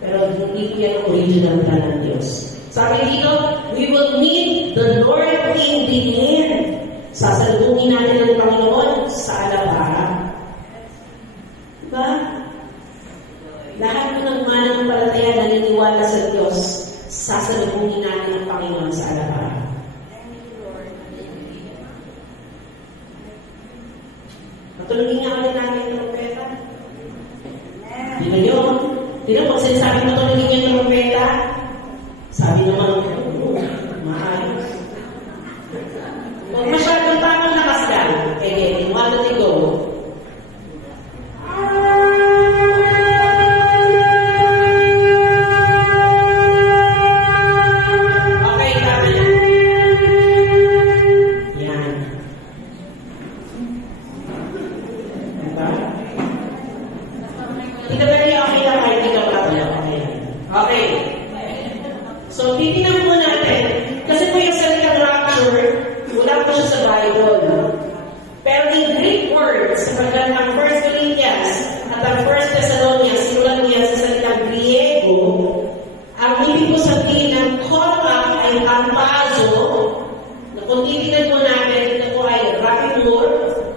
Pero hindi po yan ang original plan ng Diyos. Sabi dito, we will meet the Lord in the end. Sasalubungin natin ang Panginoon sa alabahan. Diba? Lahat ng nagmanampalataya naniniwala sa Diyos, sasalubungin natin ang Panginoon sa alabahan. Patulungin nga ulit natin yung trompeta. Tingnan nyo. Tingnan mo, sinasabi mo patulungin yung trompeta. Sabi naman, maayos. Kung masyadong tamang lakas ka, again, 1, 2, go. Okay, tama na. Yan. Diba? Hindi ba niya okay lang kahit hindi ka pala? Okay. So, titignan po natin. Kasi po yung salitang rapture, wala po siya sa Bible. Pero in Greek words, sapagkat ang 1 Corinthians at ang 1 Thessalonians, sinulat niya sa salitang Griego, ang ibig po sabihin ng call up ay ampazo, na kung titignan po natin, ito po ay rapture,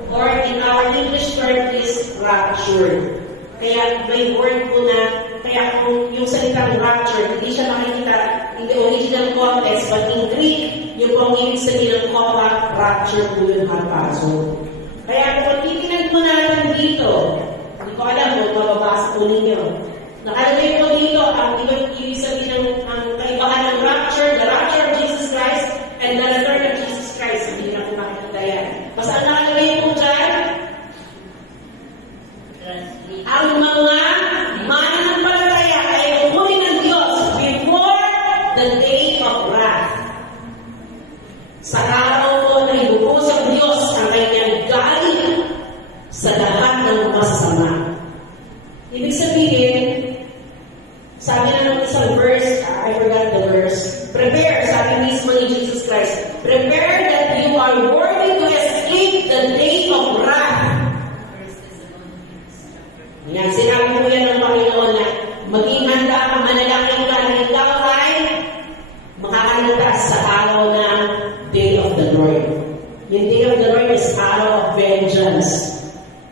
or in our English term is rapture. Kaya may word po na, kaya kung yung salitang rapture, hindi siya makikita in the original context, but in Greek, yung pong ibig sabihin ng call up, rapture po yung hampazo. Kaya kung titignan po natin dito, hindi ko alam kung mababasa po ninyo. Nakalagay po dito ang ibig sabihin ng kaibahan ng rapture, the rapture of Jesus Christ, and the return of Jesus Christ. Hindi na po makikita yan. Basta ang nakalagay po dyan, ang mga mananampalataya ay umuwi ng Diyos before the day of wrath. Sa araw po na ibubuhos ang Diyos ang kanyang galit sa lahat ng masama. Ibig sabihin, sabi na ng isang verse, I forgot the verse, prepare, sabi mismo ni Jesus Christ, prepare that you are worthy to escape the day of wrath. Yan, sinabi mo yan ng Panginoon na maging handa ka, manalangin ka, na ikaw ay makakanta sa araw ng Day of the Lord. Yung Day of the Lord is araw of vengeance.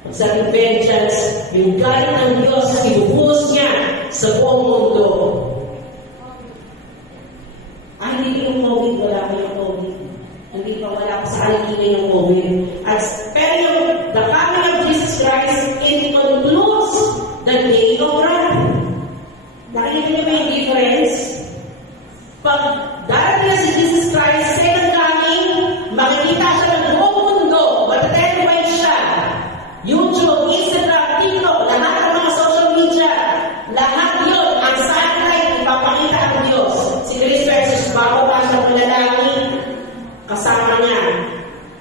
Pag sabi vengeance, yung galit ng Diyos na ibubuhos niya sa buong mundo. Ay, hindi yung COVID, wala pa yung COVID. Hindi pa wala pa sa alikin yung COVID. Pero yung the coming of Jesus Christ, it concludes the day of wrath. Nakikita niyo ba yung difference? Pag darating na si Jesus Christ, second coming, makikita siya ng buong mundo, matatenway siya. YouTube, Instagram, TikTok, lahat ng mga social media, lahat yun, ang satellite, ipapakita ang Diyos. Si Cristo Jesus, bababa siya ng lalaki, kasama niya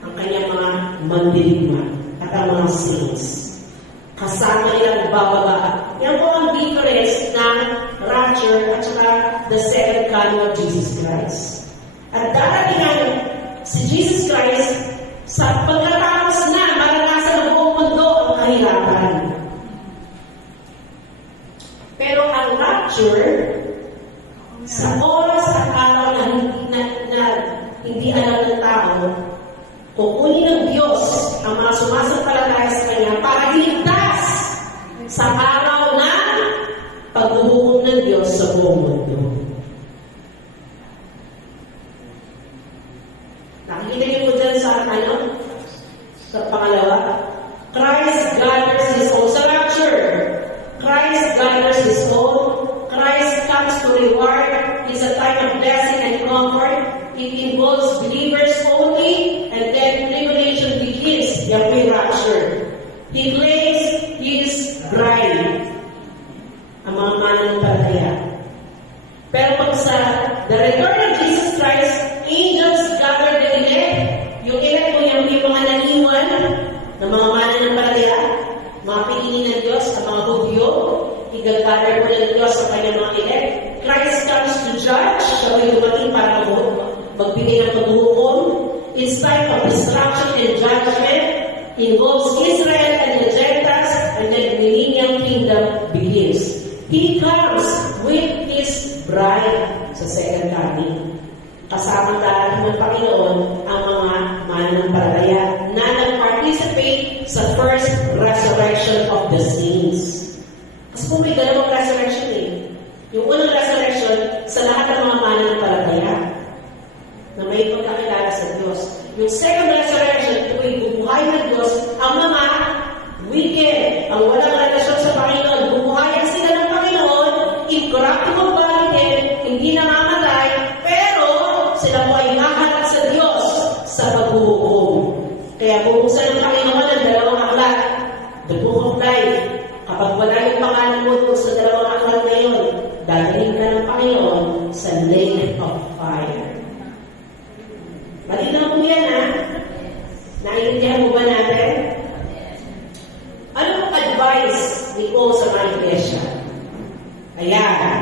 ang kanyang mga mandirigma at ang mga saints. Kasama nilang bababa. Yan po ang difference ng rapture at saka the second coming of Jesus Christ. At darating nga si Jesus Christ sa pagkatapos na maranasan ng buong mundo ang kahirapan. rapture, sa oras at araw na hindi alam ng tao, kukunin ng Diyos ang mga sumasampalataya sa Kanya para iligtas sa araw na paghuhukom ng Diyos sa buong mundo. Nakikita niyo po dyan sa sa pangalawa, Christ gathers His own. Sa rapture, Christ gathers His own. Christ comes to reward. It's a time of blessing and comfort. It involves believers only, and then tribulation begins, the pre-rapture. He claims His bride, ang mga mananampalataya. Pero pag sa the return of Jesus Christ, angels gather the elect. Yung elect mo yung mga naniwan ng mga mananampalataya, mga pinili ng Diyos, ang mga Hudyo, igagather po ng Diyos sa kanyang mga elect. Christ comes to judge, siya ay dumating para magbigay ng paghuhukom. It's time of destruction and judgment, involves Israel and the Gentiles, and then the millennial kingdom begins. He comes with His bride sa second coming. Kasama darating ng Panginoon ang mga mananampalataya na nag-participate sa first resurrection of the saints. Kasi po may dalawang resurrection eh. Yung unang resurrection sa lahat ng mga mananampalataya na may pagkakilala sa Diyos. Yung second resurrection, ito ay bubuhay ng Diyos ang mga wicked, ang walang relasyon sa Panginoon. Bubuhayan sila ng Panginoon, incorruptible body, hindi namamatay, pero sila po ay haharap sa Diyos sa paghuhukom. Kaya bubuksan ng Panginoon ang dalawang aklat, the book of life. Kapag wala yung pangalan mo sa dalawang aklat na yun, dadalhin ka ng Panginoon sa lake of fire. Malinaw po yan, ha? Naiintindihan mo ba natin? Ano pong advice ni Paul sa mga iglesia? Ayan,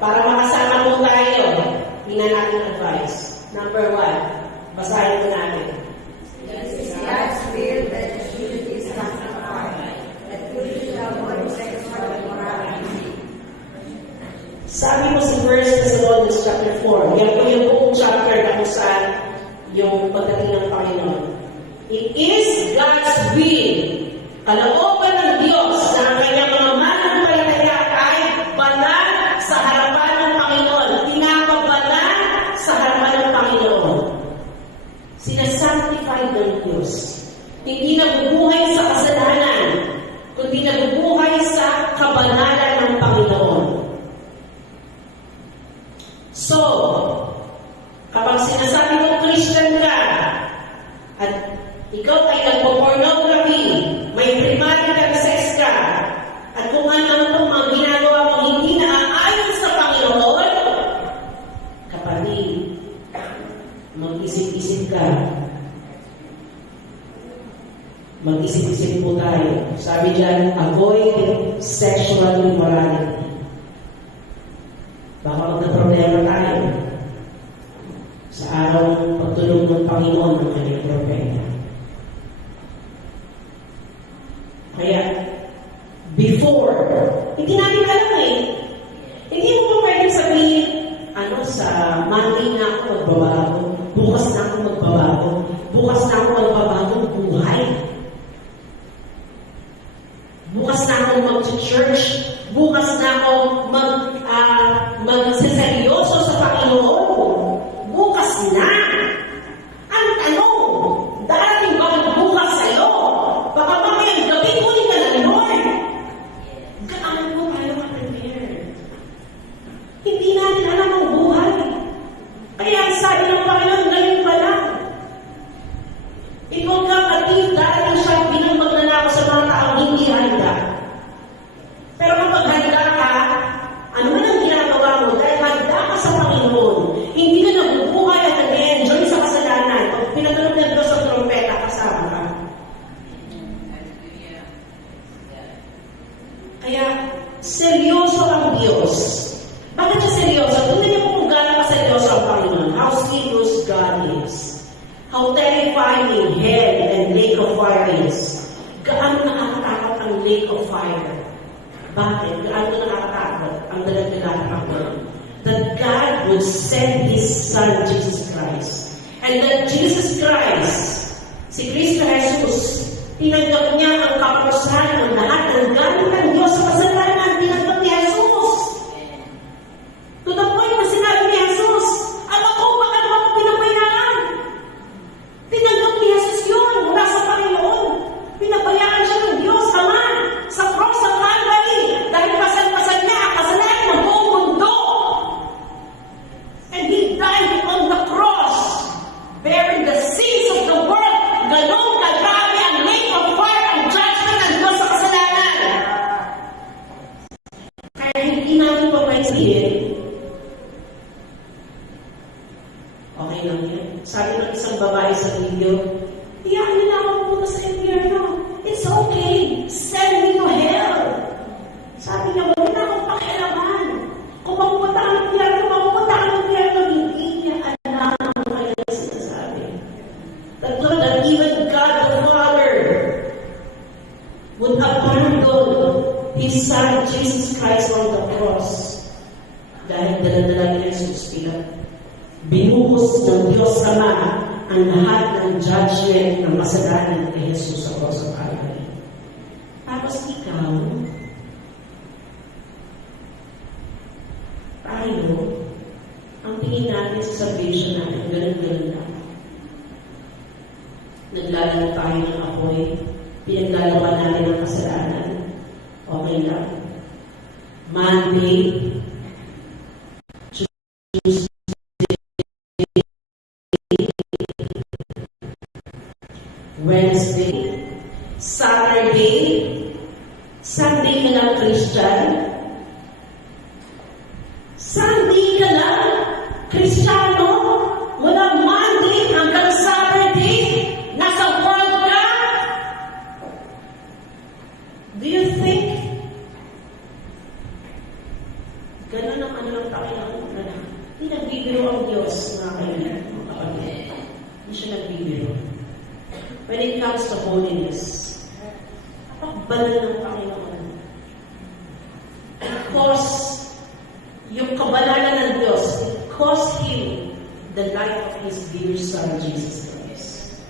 para makasama po tayo, tingnan natin advice. Number 1, basahin po natin. It is God's will that you should be sanctified, that you should avoid sexual immorality. Sabi mo sa 1 Thessalonians chapter 4, yan po yung buong chapter na kung saan yung pagdating ng Panginoon. It is God's will, kalooban ng Diyos na ang kanyang mga mananampalataya ay banal sa harapan ng Panginoon, pinapabanal sa harapan ng Panginoon. Sinasanctify ng Diyos. Hindi nabubuhay sa kasalanan, kundi nabubuhay sa kabanalan ng Panginoon. So, kapag sinasabi mo Christian ka, at ikaw ay nagpo-pornography, may premarital sex ka, at kung ano itong mga ginagawa mo hindi naaayon sa Panginoon, kapatid, mag-isip-isip ka. Mag-isip-isip po tayo. Sabi dyan, avoid sexual immorality. Baka magna-problema tayo sa araw ng pagtulog ng Panginoon ng kanyang propeta. Kaya, before, hindi natin alam eh. Hindi mo pa pwedeng sabihin, sa Monday na ako magbabago, bukas na ako magbabago, bukas na ako magbabago buhay. Bukas na ako mag-church, bukas na ako magsaseryoso sa Panginoon. Bukas na. Ang tanong, darating ba ang bukas sa'yo? Baka mamayang gabi ulit ka ng Lord. Gaano mo tayo ka-prepare? Hindi natin alam ang buhay. Kaya ang sabi ng Panginoon, ngayon pa lang. Ikaw kapatid, darating siya bilang magnanako sa mga taong hindi handa. Pero kapag handa ka, ano man ang ginagawa mo, dahil handa ka sa Panginoon, hindi ka nabubuhay at nag-enjoy sa kasalanan. Pag pinatunog ng Diyos sa trompeta, kasama ka. Kaya, seryoso ang Diyos. Bakit siya seryoso? Tingnan niyo kung gaano ka seryoso ang Panginoon. How serious God is. How terrifying hell and lake of fire is. Gaano nakakatakot ang lake of fire. Bakit? Gaano nakakatakot ang dalagdagan ako? That God would send His Son, Jesus Christ. And that Jesus Christ, si Kristo Jesus, tinanggap niya ang kapusahan ng lahat ng galing ng Diyos sa kasalanan. Tinanggap ni Jesus. To the point na sinabi ni Jesus, Ama ko, bakit mo ako pinabayaan? Tinanggap ni Jesus yun mula sa Panginoon. Pinabayaan siya ng Diyos, Ama, sa cross of Calvary. Dahil pasan-pasan niya ang kasalanan ng buong mundo. And He died on the cross, bearing the sins of the world. Ganun kagrabe ang lake of fire ang judgment ng Diyos sa kasalanan. Kaya hindi natin pa maintindihan. Okay lang yan. Sabi ng isang babae sa video, iyan nila ako pumunta sa impyerno. It's okay. Send me to hell. Sabi niya, huwag na akong pakialaman. Kung mapupunta ka ng impyerno, mapupunta ka ng impyerno. Hindi niya alam ang kanyang sinasabi. That even God the Father would abandon His Son, Jesus Christ, on the cross. Dahil dala-dala ni Jesus binuhos ng Diyos Ama ang lahat ng judgment ng kasalanan kay Jesus sa cross of Calvary. Tapos ikaw, tayo, ang tingin natin sa salvation natin, ganun-ganun lang. Naglalaro tayo ng apoy, pinaglalawan natin ang kasalanan, okay lang. Monday, Tuesday, Wednesday, Saturday, Sunday ka lang Christian, Sunday ka lang Kristiyano, mula Monday hanggang Saturday, nasa world ka. Do you think ganun ang ano ng Panginoon? Hindi nagbibiro ang Diyos, mga kaibigan, mga kapatid. Hindi siya nagbibiro. When it comes to holiness, napakbanal ng Panginoon. Because yung kabanalan ng Diyos, it cost Him the life of His dear Son, Jesus Christ.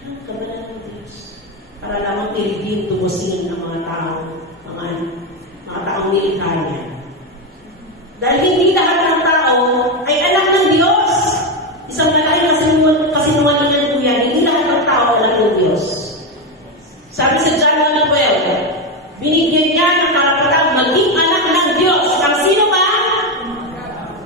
Anong kabanalan ng Diyos? Para lamang i-redeem, tumusin ang mga taong militar niya. Dahil hindi lahat ng tao ay anak ng Diyos. Isang malaki kasinungalingan po yan. Hindi lahat ng tao anak ng Diyos. Sabi sa John 1:12, binigyan niya ng karapatang maging anak ng Diyos. Ang sino ba?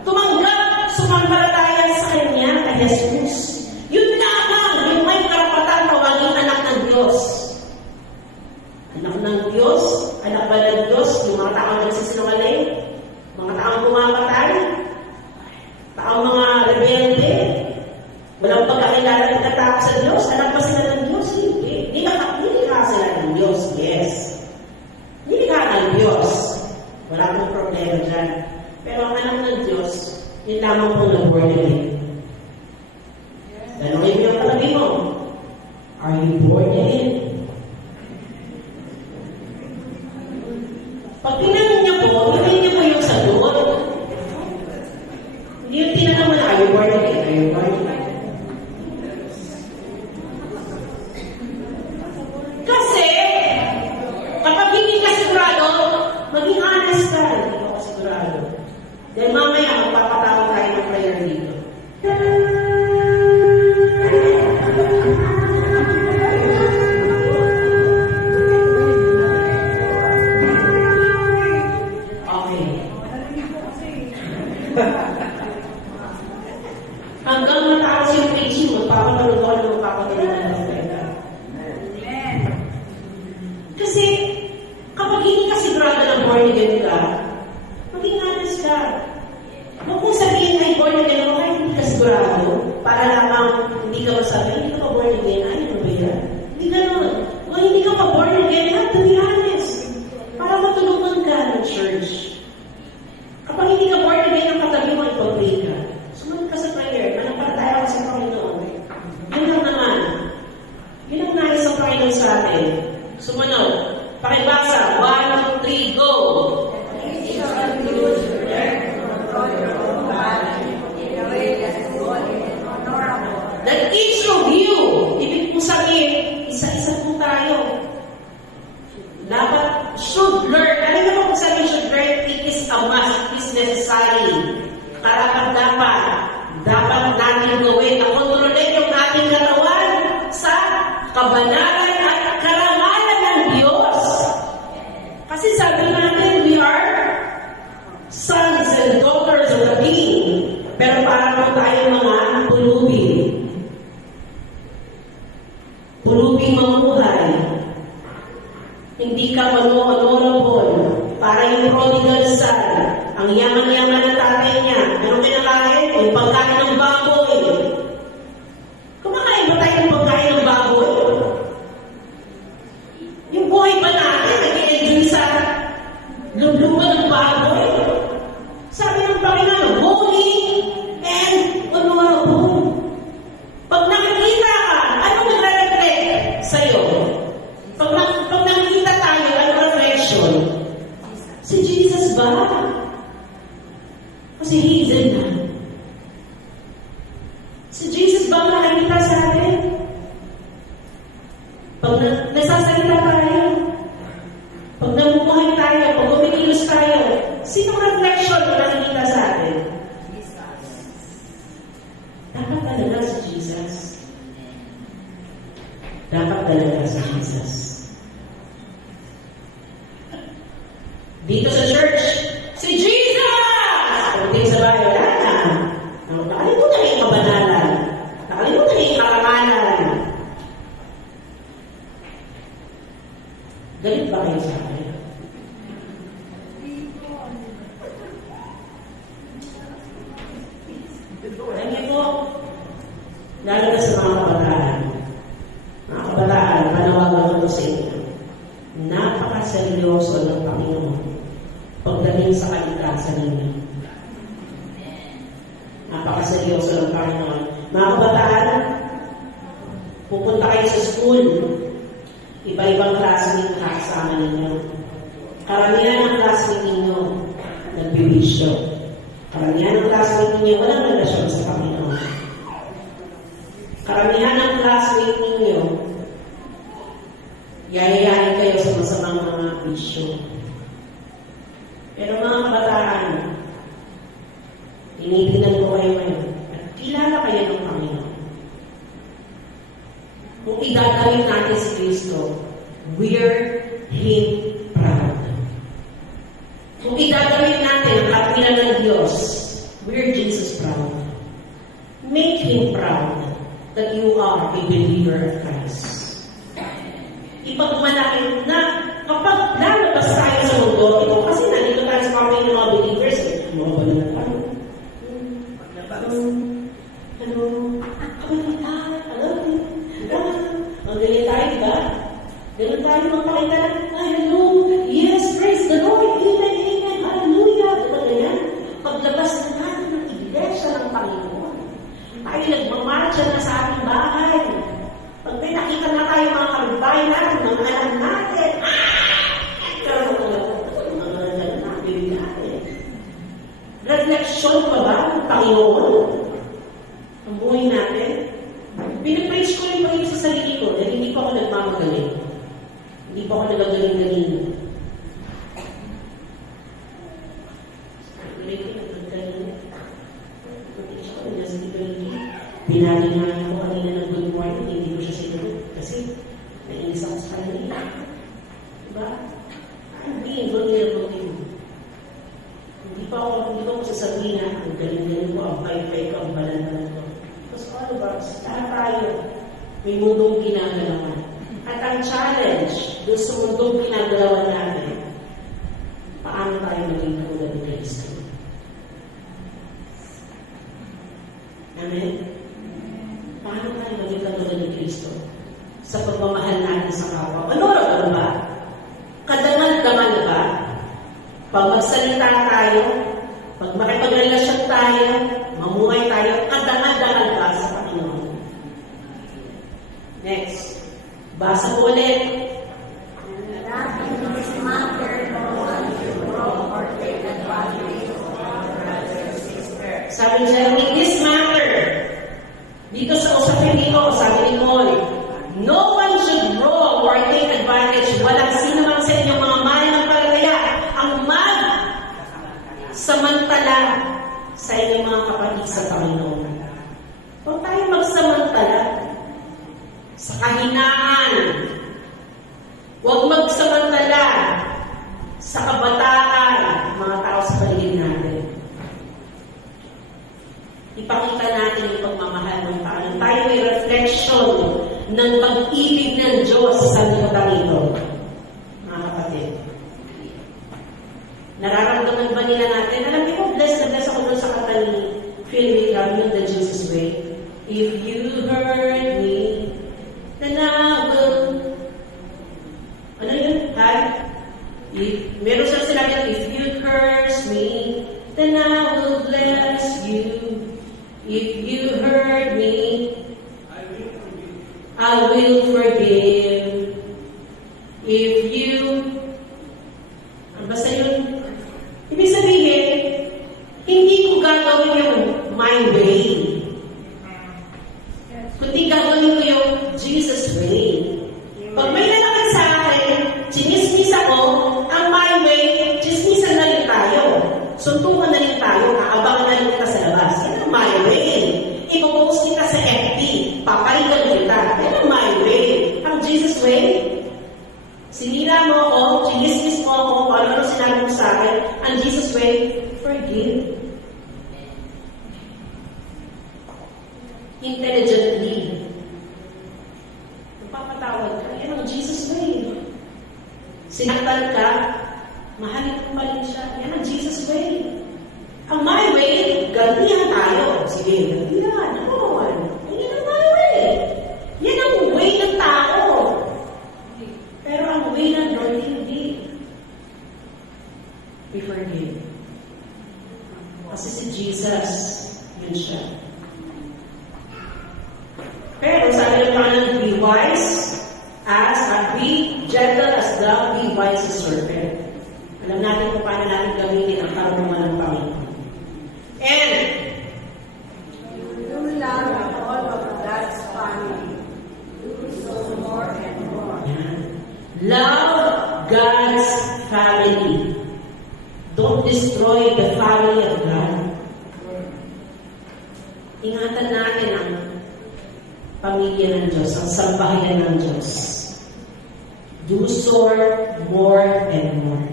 Tumanggap, sumampalataya sa Kanya, kay Jesus. Yun lamang yung may karapatang maging anak ng Diyos. Anak ng Diyos, anak ba ng Diyos, yung mga taong nagsisinungaling, mga taong pumamatay, taong mga rebelde, walang pagkakilala ng katao sa Diyos, anak ba sila ng Diyos? Hindi. Hindi ka sila ng Diyos, yes. Hindi ka ng Diyos. Wala akong problema dyan. Pero ang anak ng Diyos, yun lamang kung na-born again. Tanungin mo yung katabi mo, are you born again? Pag tinanong niya po, hindi niya po yung sagot. Hindi yung tinanong mo na, are you born again? Are you born again? Kasi, kapag hindi ka sigurado, maging honest ka. Hindi ka sigurado. Dahil mamaya, magpapatawag tayo ng prayer dito. Hanggang mataas yung page mo, papanood ko ano magpapatuloy ng pwede. Kasi, kapag hindi ka sigurado ng born again ka, maging honest ka. Huwag mong sabihin ay born again mo, kahit hindi ka sigurado, para lamang hindi ka masabi, hindi ka pa born again, ay, ano ba yan? Hindi ganun. Kung hindi ka pa born again, to be honest, para matulungan ka ng church. Kapag hindi ka born again, ang katabi mo, ipag-pray ka. Sumunod ka sa prayer, manampalataya ka sa Panginoon. Yun lang naman. Yun ang nais sa Panginoon sa atin. Sumunod. Pakibasa. 1, 2, 3, go! Each of you should learn to control your own body in a way that is holy and honorable. That each of you, ibig po sabihin, isa-isa po tayo. Dapat, should learn. Ano naman po sabihin should learn? It is a must. It is necessary. Dapat natin gawin na kontrolin yung ating katawan sa kabanalan at karangalan ng Diyos. Kasi sabi natin, we are sons and daughters of the King. Pero para po tayo mga pulubing. Pulubing mamuhay. Hindi ka honorable. Para yung prodigal son. Ang yaman-yaman na tatay niya. Anong kinakain? Yung pagkain ng baboy. Kumakain ba tayo ng pagkain ng baboy? Yung buhay ba natin nag-i-enjoy sa lumluman ng baboy? Sabi ng Panginoon, holy and honorable. Pag nakikita ka, ano nagre-reflect sa'yo? Pag nakikita tayo, ano reflection? Si Jesus ba? Kasi He is in man. Si Jesus ba ang nakikita sa atin? Pag nasasalita tayo, pag namumuhay tayo, pag umikilos tayo, sinong reflection na nakikita sa atin? Dapat talaga si Jesus. Dapat talaga si Jesus. Dito sa church, si Jesus! Pagdating sa bahay, wala na. Nakalimutan na yung kabanalan. Nakalimutan na yung karangalan. Galit ba kayo sa akin? Alam niyo po, lalo na sa mga kabataan. Mga kabataan, panawagan ko sa inyo. Napakaseryoso ng Panginoon pagdating sa kalikasan ninyo. Napakaseryoso ng Panginoon. Mga kabataan, pupunta kayo sa school. Iba-ibang classmate kasama ninyo. Karamihan ng classmate ninyo nagbibisyo. Karamihan ng classmate ninyo walang relasyon sa Panginoon. Karamihan ng classmate ninyo yayayain kayo sa masamang mga bisyo. Pero mga kabataan, tinitingnan ko kayo ngayon at kilala kayo ng Panginoon. Kung idagawin natin si Kristo, we're Him proud. Kung idagawin natin ang katwiran ng Diyos, we're Jesus proud. Make Him proud that you are a believer of Christ. Ipagmalaki na kapag lalabas tayo sa mundo, ito kasi nandito tayo sa kamay ng mga believers, mga balinan tayo. Ang ganyan tayo, diba? Ganun tayo magpakita na, hello, yes, praise the Lord, amen, amen, hallelujah. Diba ganyan? Paglabas na natin ng iglesia ng Panginoon, tayo nagmamarcha na sa ating bahay. Pag may nakita na tayo mga karubayan natin, mga anak natin, reflection pa ba ng Panginoon? Ang buhay natin? Pinapraise ko yung Panginoon sa sarili ko dahil hindi pa ako nagmamagaling. Hindi pa ako nagagaling-galing. Pinali nga ako kanina ng good morning, hindi ko siya sinunod kasi nainis ako sa kanila. Diba? I'm being vulnerable to you. Hindi pa ako sasabihin na ang galing-galing ko, ang pay-pay ko, ang balan-balan ko. Because all of us, lahat tayo, may mundong ginagalawan. At ang challenge doon sa mundong ginagalawan natin, paano tayo maging katulad ni Kristo? Amen? Paano tayo maging katulad ni Kristo? Sa pagmamahal natin sa kapwa. Ano ba? Kadangal-dangal ba? Pag magsalita tayo, pag makipagrelasyon tayo, mamuhay tayo, kadangal-dangal ba sa Panginoon? Next. Basa ko ulit. Lalaki Sabi ni Jeremy, this matter. Dito sa usapin dito, sabi ni Paul, no one should wrong or take advantage. Walang sino man sa inyong mga mananampalataya ang samantala sa inyong mga kapatid sa Panginoon. Huwag tayo magsamantala sa kahinaan. Huwag magsamantala sa kabataan, mga tao sa paligid natin. Ipakita natin yung pagmamahal ng tao. Tayo may reflection ng pag-ibig ng Diyos sa liputan ito. Mga kapatid. Nararamdaman ba nila natin? Alam niyo, bless na bless ako doon sa kata ni Phil Wickham, The Jesus Way. If you hurt me, then I will. Ano yun? Meron siya sinabi, if you curse me, then I will bless you. If you hurt me, I will forgive. If you, basta yun, ibig sabihin, hindi ko gagawin yung my way, kundi gagawin ko yung Jesus way. Pag may nalaman sa akin, chinismis ako, ang my way, chismisan na rin tayo. Suntukan na rin tayo, kaabangan na rin kita sa labas. Yan ang my way. Ipopost kita sa FB, papalitan kita. Yan ang my way. Ang Jesus way, sinira mo ako, chinismis mo ako, ano sinabi mo sa akin, ang Jesus way, forgive. Intelligently. Magpapatawad ka. Yan ang Jesus way. Sinaktan ka, mahalin ko pa rin siya. Yan ang Jesus way. Ang my way, gantihan tayo. Sige, gantihan. Ano naman? Yan ang my way. Yan ang way ng tao. Pero ang way ng Lord, hindi. We forgive. Kasi si Jesus, yun siya. Pero sabi ng Panginoon, be wise be gentle as thou, be wise as serpent. Alam natin kung paano natin gamitin ang karunungan ng Panginoon. And you love all of God's family. Do so more and more. love God's family. Don't destroy the family of God. Ingatan natin ang pamilya ng Diyos, ang sambahayan ng Diyos. Do so more and more.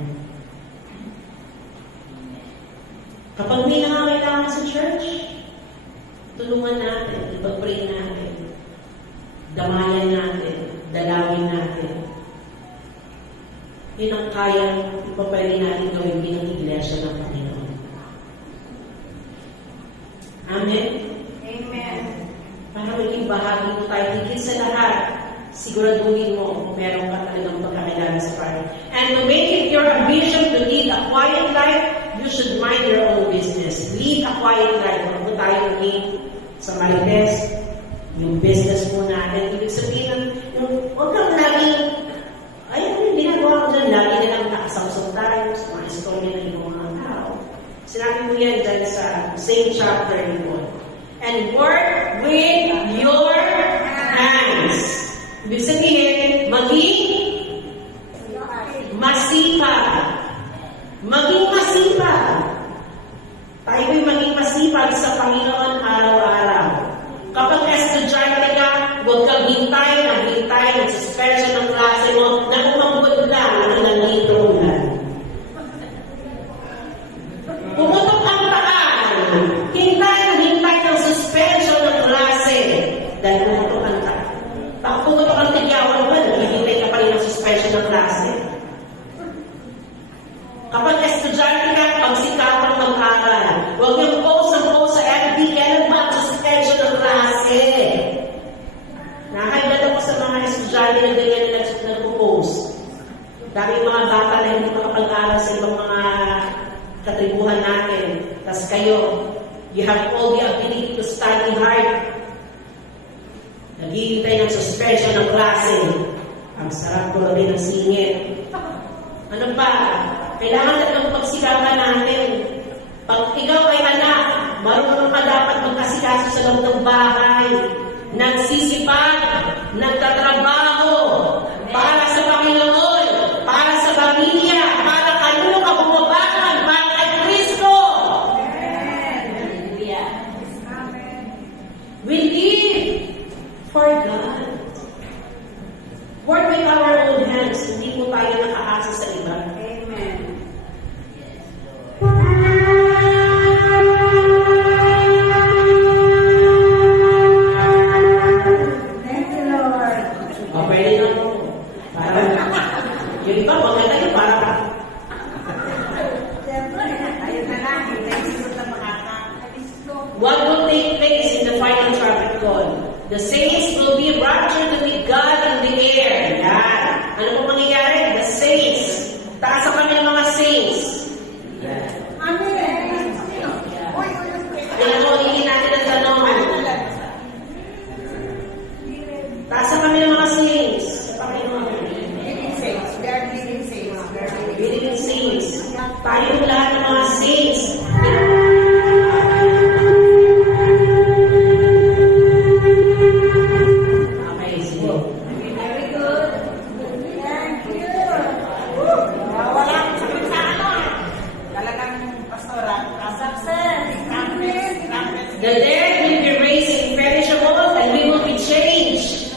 Kapag may nangangailangan sa church, tulungan natin, ipag-pray natin, damayan natin, dalawin natin. Yun ang kayang ipapwede natin gawin bilang iglesia ng Panginoon. Amen? Amen. Para maging bahagi mo tayo, higit sa lahat, siguraduhin mo meron ka talagang pagkakilala sa Panginoon. And to make it your ambition to lead a quiet life, you should mind your own business. Lead a quiet life. Huwag mo tayo maging sa marites, yung business mo natin. Ibig sabihin, huwag kang laging, ay, ano yung ginagawa ko dyan? Lagi na lang nakasamsong tayo sa mga istorya ng ibang mga tao. Sinabi mo yan dyan sa same chapter ni Paul. And work with your hands. Ibig sabihin, maging masipag. Maging masipag. Tayo ay maging masipag sa Panginoon araw-araw. Kapag estudyante ka, huwag kang hintay, nagsuspension ng klase mo, na umambod lang ang nandito ulan. Pumutok ang paan, hintay ng suspension ng klase, dahil pumutok ang paan. Pag pumutok ang tigyawan mo, hintay ka pa rin ng suspension ng klase. Kapag estudyante ka, pagsikapan mag-aral. Huwag yung post sa FB, kailan ba ang suspension ng klase? Nakahagad ako sa mga estudyante na ganyan na nag-post. Dami mga bata na hindi makapag-aral sa ibang mga katribuhan natin. Tapos kayo, you have all the ability to study hard. Naghihintay ng suspension ng klase. Ang sarap ko rin ng singit. Ano ba? Kailangan natin pagsikapan natin. Pag ikaw ay anak, marunong ka sa loob ng bahay, nagsisipag, nagtatrabaho, para sa Panginoon, para sa pamilya, para kanino ka bumabangon, para kay Kristo. Hallelujah. We live for God. Work with our own hands. Hindi po tayo nakaasa sa iba. Amen. Thank you, Lord. O, pwede na po. Para, yung iba, maganda yung para Siyempre, ayun na lang. Thank you sa makakaalis ko. what will take place in the final trumpet call? The saints will be raptured to meet God in the air. Yan. Ano po mangyayari? The saints. Taas sa kami ng mga saints. Amen. Yan po, hindi natin ang tanong. Taas sa kami ng mga saints. Sa Panginoon. Living saints. We are living saints. We are living Living saints. Tayong lahat ng mga saints. Okay, sige. Very good. Thank you. Wala akong sabi sa ano. Talagang pastora. Success. Trumpets. The dead will be raised imperishable and we will be changed.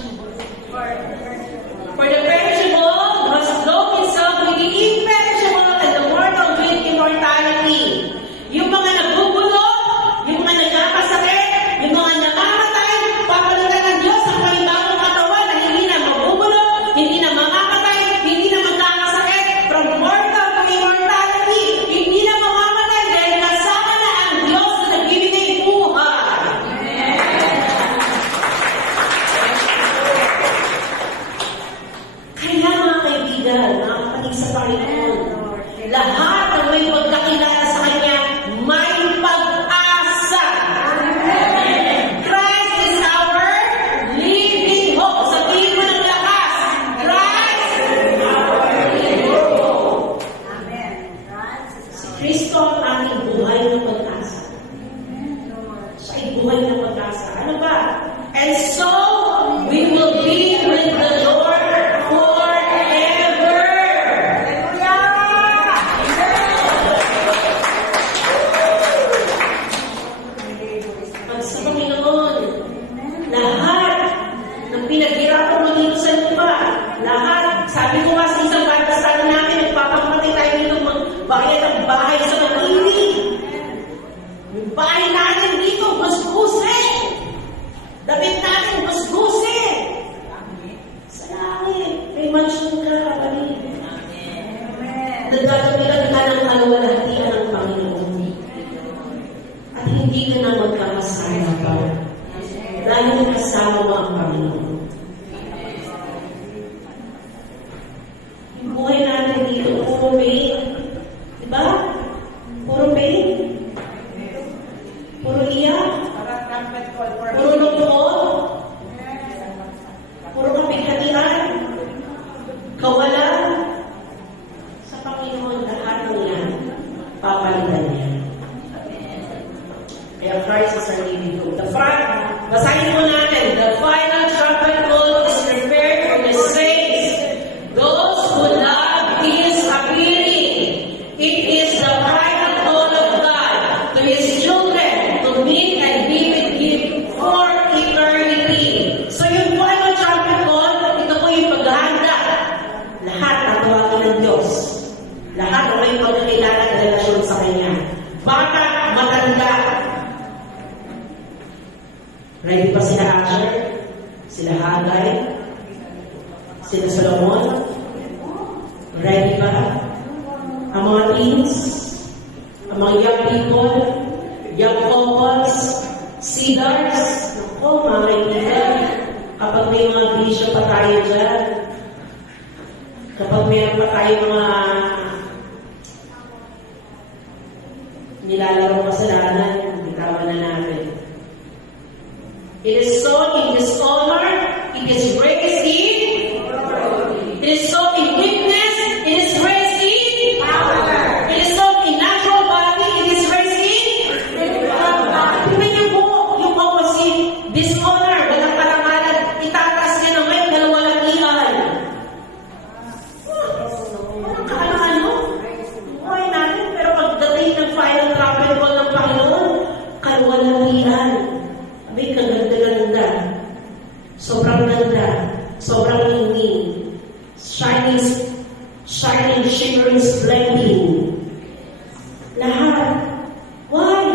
For the perishable must clothe itself with the imperishable and the mortal with immortality. Yung mga nagbubulok, yung mga nagkakasakit, yung mga namamatay, papalitan ng Diyos ang panibagong katawan na hindi na magbubulok, hindi na mamamatay, hindi na magkakasakit, from mortal to immortality, hindi na mamamatay dahil kasama na ang Diyos na nagbibigay buhay. Kaya mga kaibigan, mga kapatid sa Panginoon, lahat ng may pagkakilala sa Kanya, may pag-asa. Christ is our living hope. Sabihin mo ng lakas, Christ is our living hope. Amen. Si Kristo ang ating buhay ng pag-asa. Siya ay buhay ng pag-asa. Ano ba? And so, we will be with the Lord forever. Pag sa Panginoon, lahat ng pinaghirapan mo dito sa lupa, lahat, sabi ko nga sa isang batasan namin, nagpapamatay tayo dito magbayad ang bahay sa matindi. Yung bahay natin dito, basbusin. Damit natin, basbusin. Sa langit, may mansyon ka, kapatid. Nagkakabilan ka ng kalawalhatian ng Panginoon. At hindi ka na magkakasama pa. Dahil kasama mo ang Panginoon. Yung buhay natin dito, puro pain. Diba? Puro pain. Puro iyak. Puro lungkot. Puro kapighatian. Kawalan. Sa Panginoon, lahat ng yan, papalitan niya. Kaya Christ is our living hope. Basahin po natin, the final trumpet call is prepared for the saints, those who love His appearing. It is the final call of God to His children to meet and be with Him for eternity. So yung final trumpet call, ito po yung paghahanda. Lahat natawagin ng Diyos. Lahat na may pagkakilala at relasyon sa Kanya. Bata, matanda. Ready pa sila Asher? Sila Hagay? Sila Solomon? Ready pa? Ang mga teens? Ang mga young people? Young couples? Cedars? Naku, mga kaibigan. Kapag may mga bisyo pa tayo dyan, kapag mayroon pa tayo mga nilalarong kasalanan, bitawan na natin. It is sown in dishonor, it is raised in it is sown in weakness, it is raised in power. It is sown in natural body, it is raised in spiritual body. Tingnan niyo po yung opposite. shining, shimmering, splendid. Lahat. Why?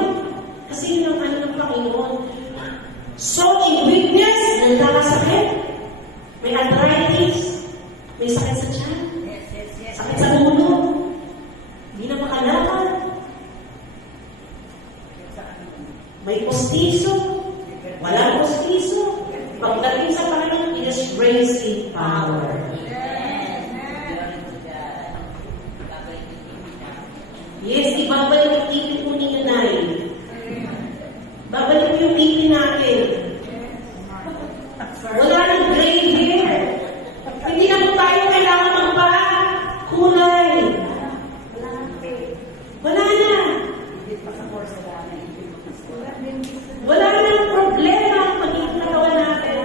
Kasi yun ang ano ng Panginoon. So, in weakness, nagkakasakit. May arthritis. May sakit sa tiyan. Sakit sa ulo. Hindi na makalakad. May postiso. Walang postiso. Pagdating sa Panginoon, it is raised in power. Yes, ibabalik yung ipin po ninyo na rin. Babalik yung ipin natin. Wala nang gray hair. Hindi na po tayo kailangan magpa-kulay. Wala na. Wala nang problema ang magiging katawan natin.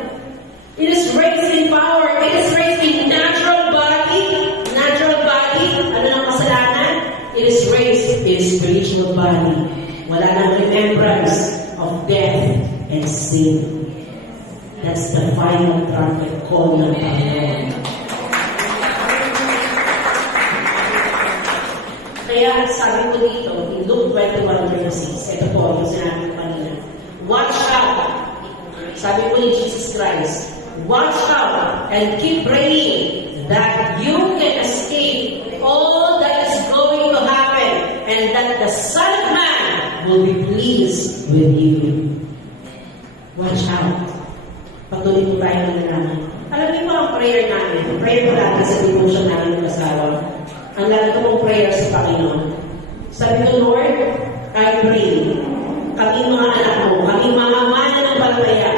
It is raised in power. It is raised in natural body. Natural body. Ano ng kasalanan? It is raised in spiritual body. Wala nang remembrance of death and sin. That's the final trumpet call ng Panginoon. Kaya sabi ko dito, in Luke 21:36, ito po yung sinabi ko kanina. Watch out. Sabi ko ni Jesus Christ, watch out and keep praying that you can escape all that is going to happen and that the Son of Man will be pleased with you. Watch out. Patuloy po tayo ng naman. Alam niyo po ang prayer namin. Prayer ko lagi sa devotion namin ng asawa. Ang lagi ko mong prayer sa Panginoon. Sabi ko, Lord, I pray. Kami mga anak mo, kami mga mananampalataya,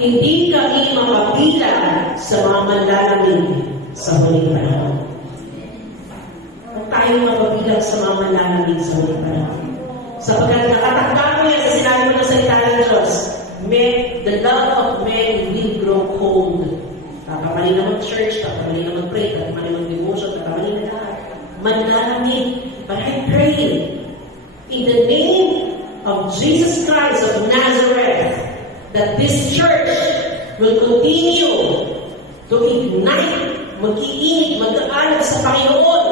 hindi kami makabilang sa mga manlalamig sa huling panahon. Huwag tayo mapabilang sa mga manlalamig sa huling panahon. Sapagkat nakatakda ko yan sa sinabi mo ng salita ng Diyos, the love of men will grow cold. Tatamali na mag-church, tatamali na mag-pray, tatamali na mag-devotion, tatamali na lahat. Manlalamig. But I pray in the name of Jesus Christ of Nazareth that this church will continue to ignite, mag-iinit, mag-aalag sa Panginoon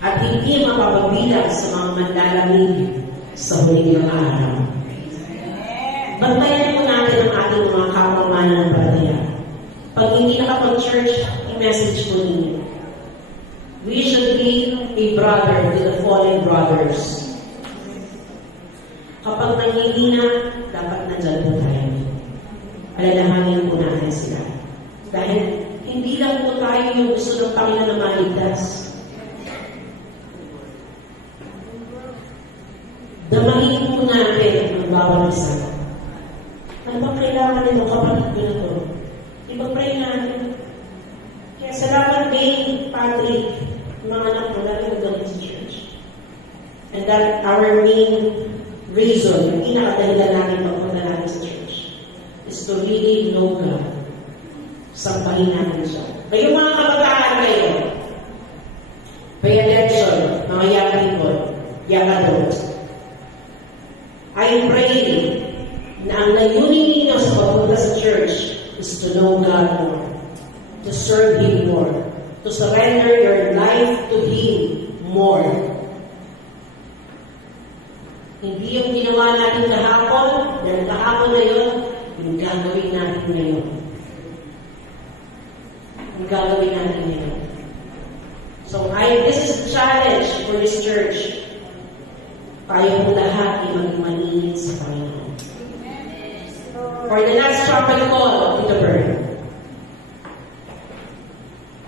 at hindi mapapabilang sa mga manlalamig sa huling ng araw. Bantayan po natin ang ating mga kapamanan ng palataya. Pag hindi nakapag-church, i-message mo ninyo. We should be a brother to the fallen brothers. Kapag nangihina, dapat nandyan po tayo. Alalahanin po natin sila. Dahil hindi lang po tayo yung gusto ng Panginoon na maligtas. Damahin po natin ang bawat isa. Ano bang kailangan nito kapatid ko na ito? Ipag-pray natin. Kaya salamat kay Patrick, mga anak ko, lalo magaling sa church. And that our main reason, yung pinakadahilan natin pagpunta natin sa church, is to really know God. Sampahin natin siya. Kayo mga kabataan kayo, pay attention, mga young people, young adults. I pray na ang layunin ninyo sa pagpunta sa church is to know God more, to serve Him more, to surrender your life to Him more. Hindi yung ginawa natin kahapon, dahil kahapon na yun, yung gagawin natin ngayon. Yung gagawin natin ngayon. So, this is a challenge for this church. Tayo po lahat ay maging maninig sa Panginoon. For the last trumpet call to the bird.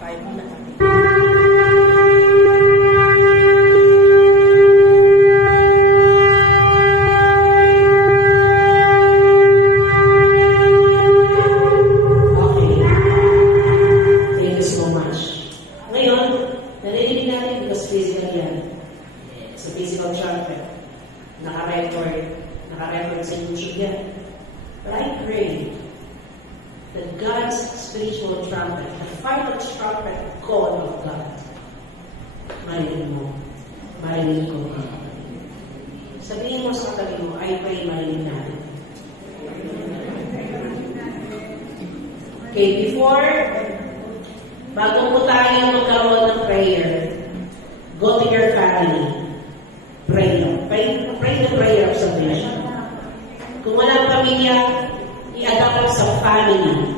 Tayo po lahat. Naka-record sa YouTube yan. But I pray that God's spiritual trumpet, the final trumpet call of God, marinig mo, marinig ko ka. Sabihin mo sa katabi mo, I pray marinig natin. Okay, before bago po tayo magkaroon ng prayer, go to your family. Pray. Pray the prayer of salvation. Kung walang pamilya, i-adapt sa family.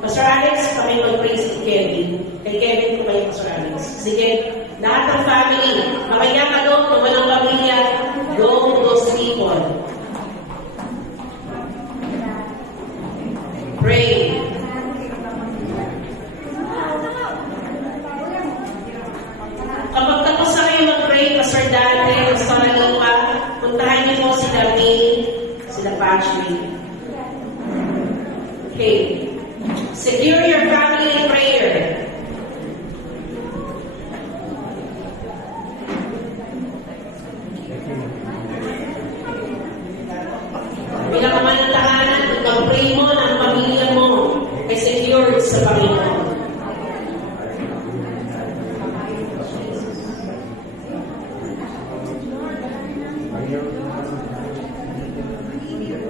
Pastor Alex, kami mag-pray si Kevin. Kay Kevin ko kayo, Pastor Alex. Sige, lahat ng family, mamaya ka doon, kung walang pamilya, go to those people. Pray. Kapag tapos na kayo mag-pray, Pastor Dante, Pastor Alipa, puntahan niyo po sila May, sila Patrick. Okay. Secure your family in prayer. Pinakamantahanan, pag-pray mo ng pamilya mo ay secure sa Panginoon.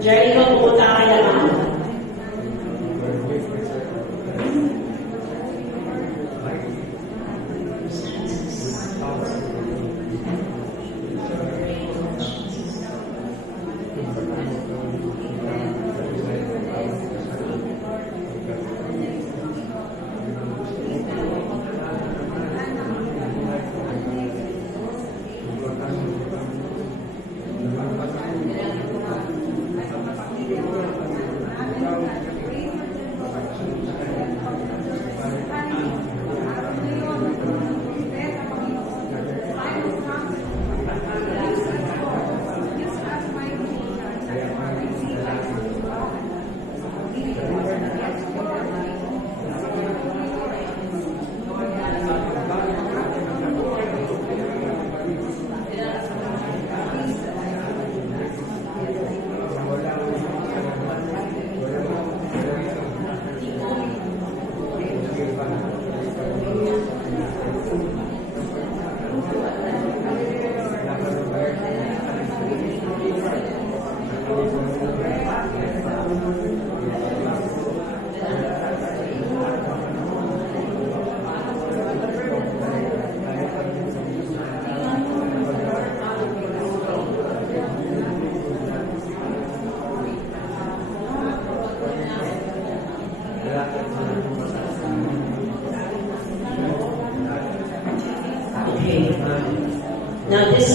Jericho, pupunta ka naman. Now this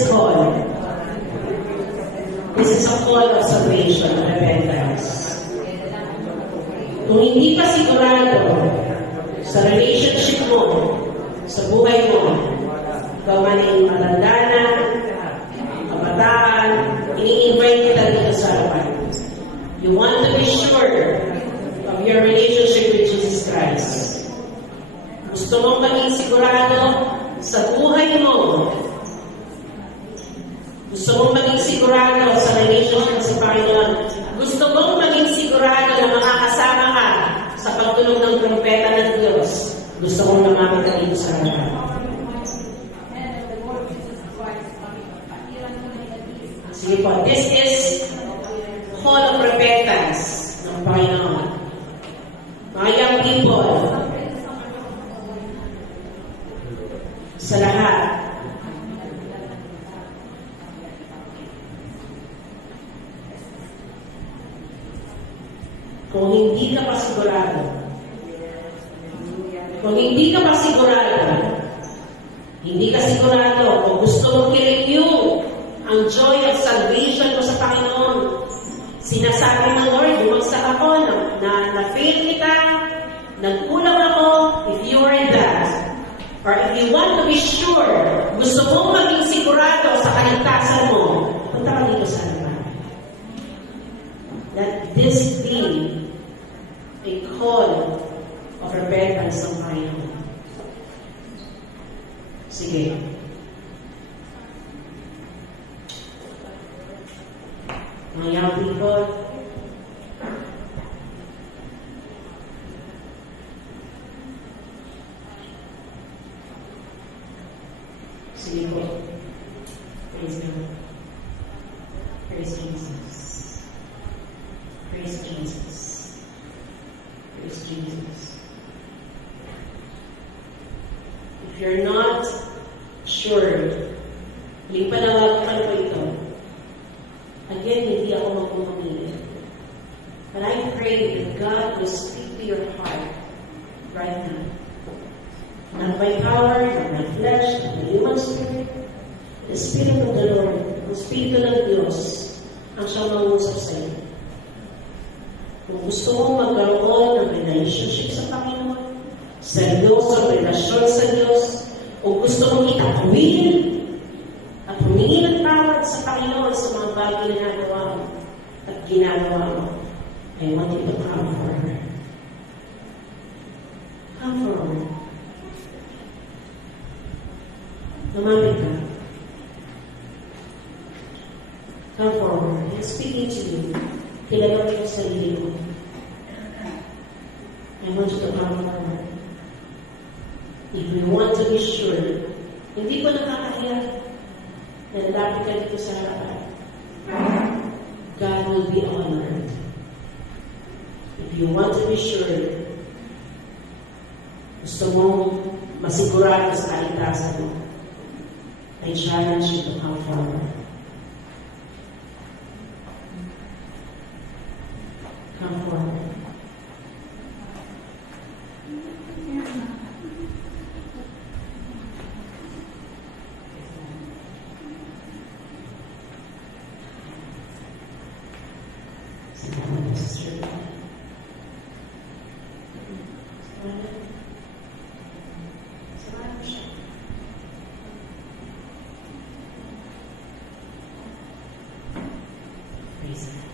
is a call of salvation, repentance. Kung hindi ka sigurado sa relationship mo, sa buhay mo, gawa ng matanda na, kabataan, ini-invite kita dito sa harapan. You want to be sure of your relationship with Jesus Christ. Gusto mong maging sigurado sa buhay mo. Gusto mong maging sigurado sa relationship sa Panginoon. Gusto mong maging sigurado na makakasama ka sa pagtulong ng trumpeta ng Diyos. Gusto mong lumapit ka dito sa harapan. Sige po, this is call of repentance ng Panginoon. Mga young people, sa lahat, kung hindi ka pa sigurado, kung gusto mong i-renew ang joy of salvation mo sa Panginoon, sinasabi ng Lord, bumagsak ako, na-fail kita, nagkulang ako, if you are that, or if you want to be sure, gusto mong maging sigurado sa kaligtasan mo, punta ka dito sa harapan. Let this be a call of repentance ng Panginoon. Sige. Mga young people, sige po. Praise God. Praise Jesus. Praise Jesus. Praise Jesus. If you're not sure, hindi pa nangagapan ko ito. Again, hindi ako magpumamili. But I pray that God will speak to your heart right now. Not by power, not by flesh, not by human spirit. The Spirit of the Lord, ang Espiritu ng Diyos, ang siyang mangusap sa iyo. Kung gusto mong magkaroon ng relationship sa Panginoon, seryoso, relasyon sa Diyos, o gusto mong itakwil at humingi ng tawad sa Panginoon sa mga bagay na nagawa mo at ginagawa mo, I want you to come forward. Come forward. Lumapit ka. Come forward. I'm speaking to you. Kilala mo yung sarili mo. I want you to come forward. If you want to be sure, hindi ko nakakahiya na dapit ka dito sa harapan. God will be honored. If you want to be sure, gusto mong masigurado sa kaligtasan mo, I challenge you to come forward. Come forward. Praise God.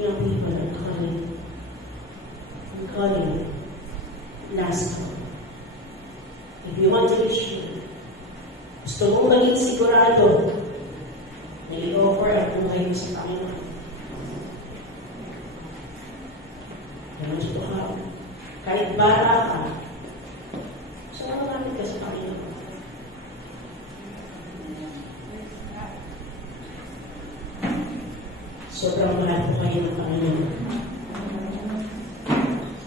Young people I'm calling last call. If you want to be sure, gusto mong maging sigurado na i-offer ang buhay mo sa Panginoon. Ganun siya ka. Kahit bata ka, so maraming ka sa Panginoon. Sobrang mahal ko kayo ng Panginoon.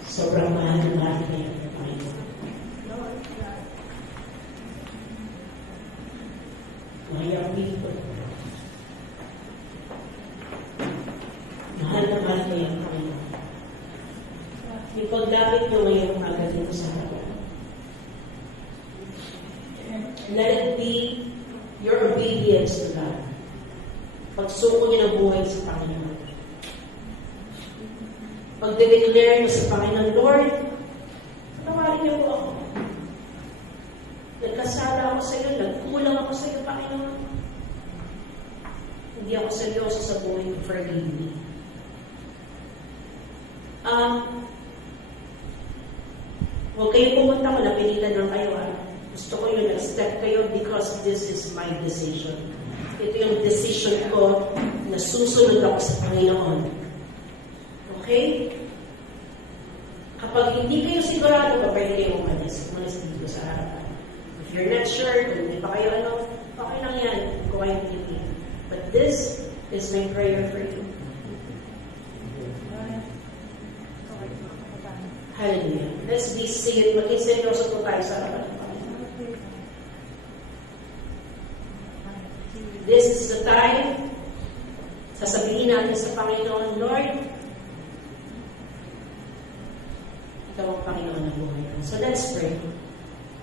Sobrang mahal ng natin kayo ng Panginoon. Mahal people. Mahal na mahal kayo ng Panginoon. Yung pagdapit nyo ngayon agad dito sa harapan. Let it be your obedience to God. Pagsuko niyo ng buhay sa Panginoon. Pag-declare niyo sa Panginoon, Lord, patawarin niyo po ako. Nagkasala ako sa iyo, nagkulang ako sa iyo, Panginoon. Hindi ako seryoso sa buhay ko, forgive me. Huwag kayo pumunta ko, napilitan lang kayo. Gusto ko yun, nag-step kayo because this is my decision. Ito yung decision ko na susunod ako sa Panginoon. Okay? Kapag hindi kayo sigurado, pwede kayo umalis dito sa harapan. If you're not sure, kung hindi pa kayo okay lang yan. Go ahead with me. But this is my prayer for you. Hallelujah. Let's be seated. Maging seryoso po tayo sa harapan. This is the time, sasabihin natin sa Panginoon, Lord, ikaw ang Panginoon ng buhay ko. So let's pray.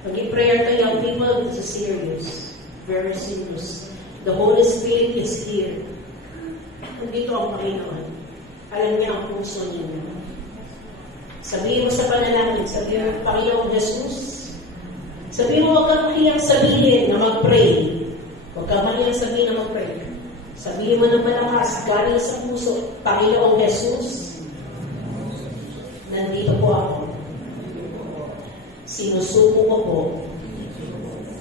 Pag-i-prayer tayo, people, this is serious. Very serious. The Holy Spirit is here. Nandito ang Panginoon. Alam niya ang puso niya. Sabihin mo sa panalangin, sabihin mo, Panginoon Jesus. Sabihin mo, huwag kang mahiyang sabihin na mag-pray. Huwag ka mahiyang sabihin na mag-pray. Sabihin mo ng malakas, galing sa puso, Panginoong Jesus, nandito po ako. Sinusuko ko po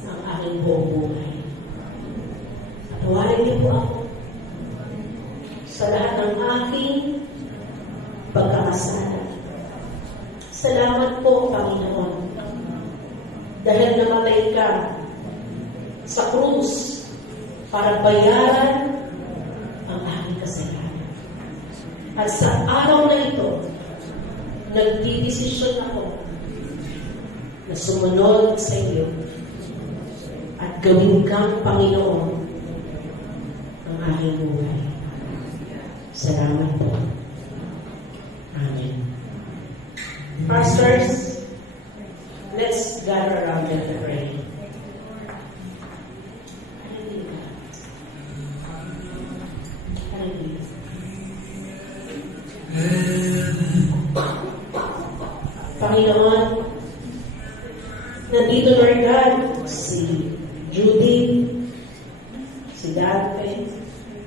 ang aking buong buhay. At huwarin niyo po ako sa lahat ng aking pagkakasala. Salamat po, Panginoon, dahil namatay ka sa krus para bayaran aming kasalanan. At sa araw na ito, nagdidesisyon ako na sumunod sa iyo at gawin kang Panginoon ang aking buhay. Salamat po. Amen. Pastors, let's gather around and pray. Panginoon, nandito, Lord God, si Judy, si Dante,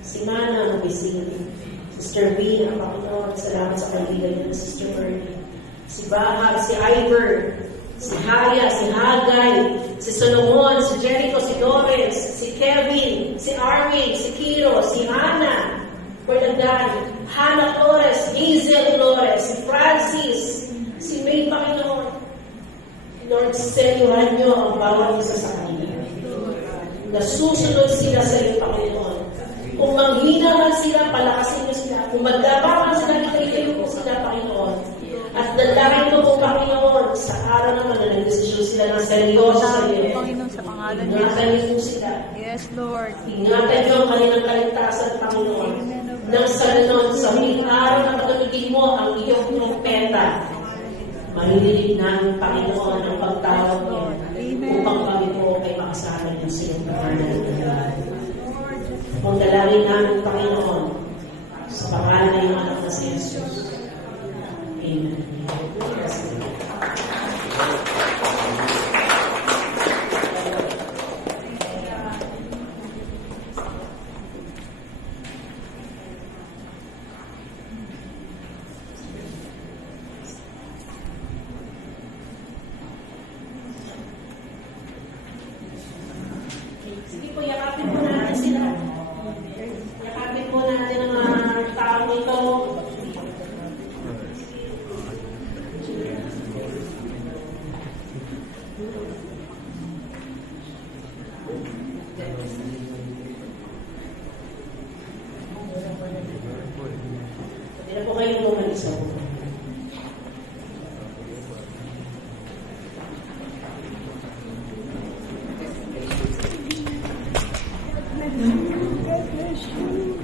si Mana, si Sister V, ang Panginoon, salamat sa kaibigan niya, Sister Bernie, si Bahag, si Ivor, si Haya, si Hagay, si Solomon, si Jericho, si Lawrence, si Kevin, si Armin, si Kiro, si Hannah, Bernadette, Hannah Flores, Hazel Flores, si Francis, si May, Panginoon. Lord, senyuhan niyo ang bawat isa sa kanila. Nasusunod sila sa iyo, Panginoon. Kung manghina man sila, palakasin niyo sila. Kung magdabakan sila, ikayo po sila, Panginoon. At dalangin mo po, Panginoon, sa araw naman na nag-desisyon sila ng seryoso sa iyo. Panginoon, sa pangalan niyo. Ingatan niyo po sila. Yes, Lord. Ingatan niyo ang kanilang kaligtasan, Panginoon. Nang sa ganon, sa huling araw na pagdating mo ang iyong trompeta, maririnig namin, Panginoon, ang pagtawag niyo upang kami po ay makasalan ng siyong pangalan ng Diyos. Kung dalangin namin, Panginoon, sa pangalan ng iyong anak na si Jesus. Amen. Sige po, yakapin po natin sila. Yakapin po natin ang mga taong ito. Hindi na po kayo lumalis ako. God bless you.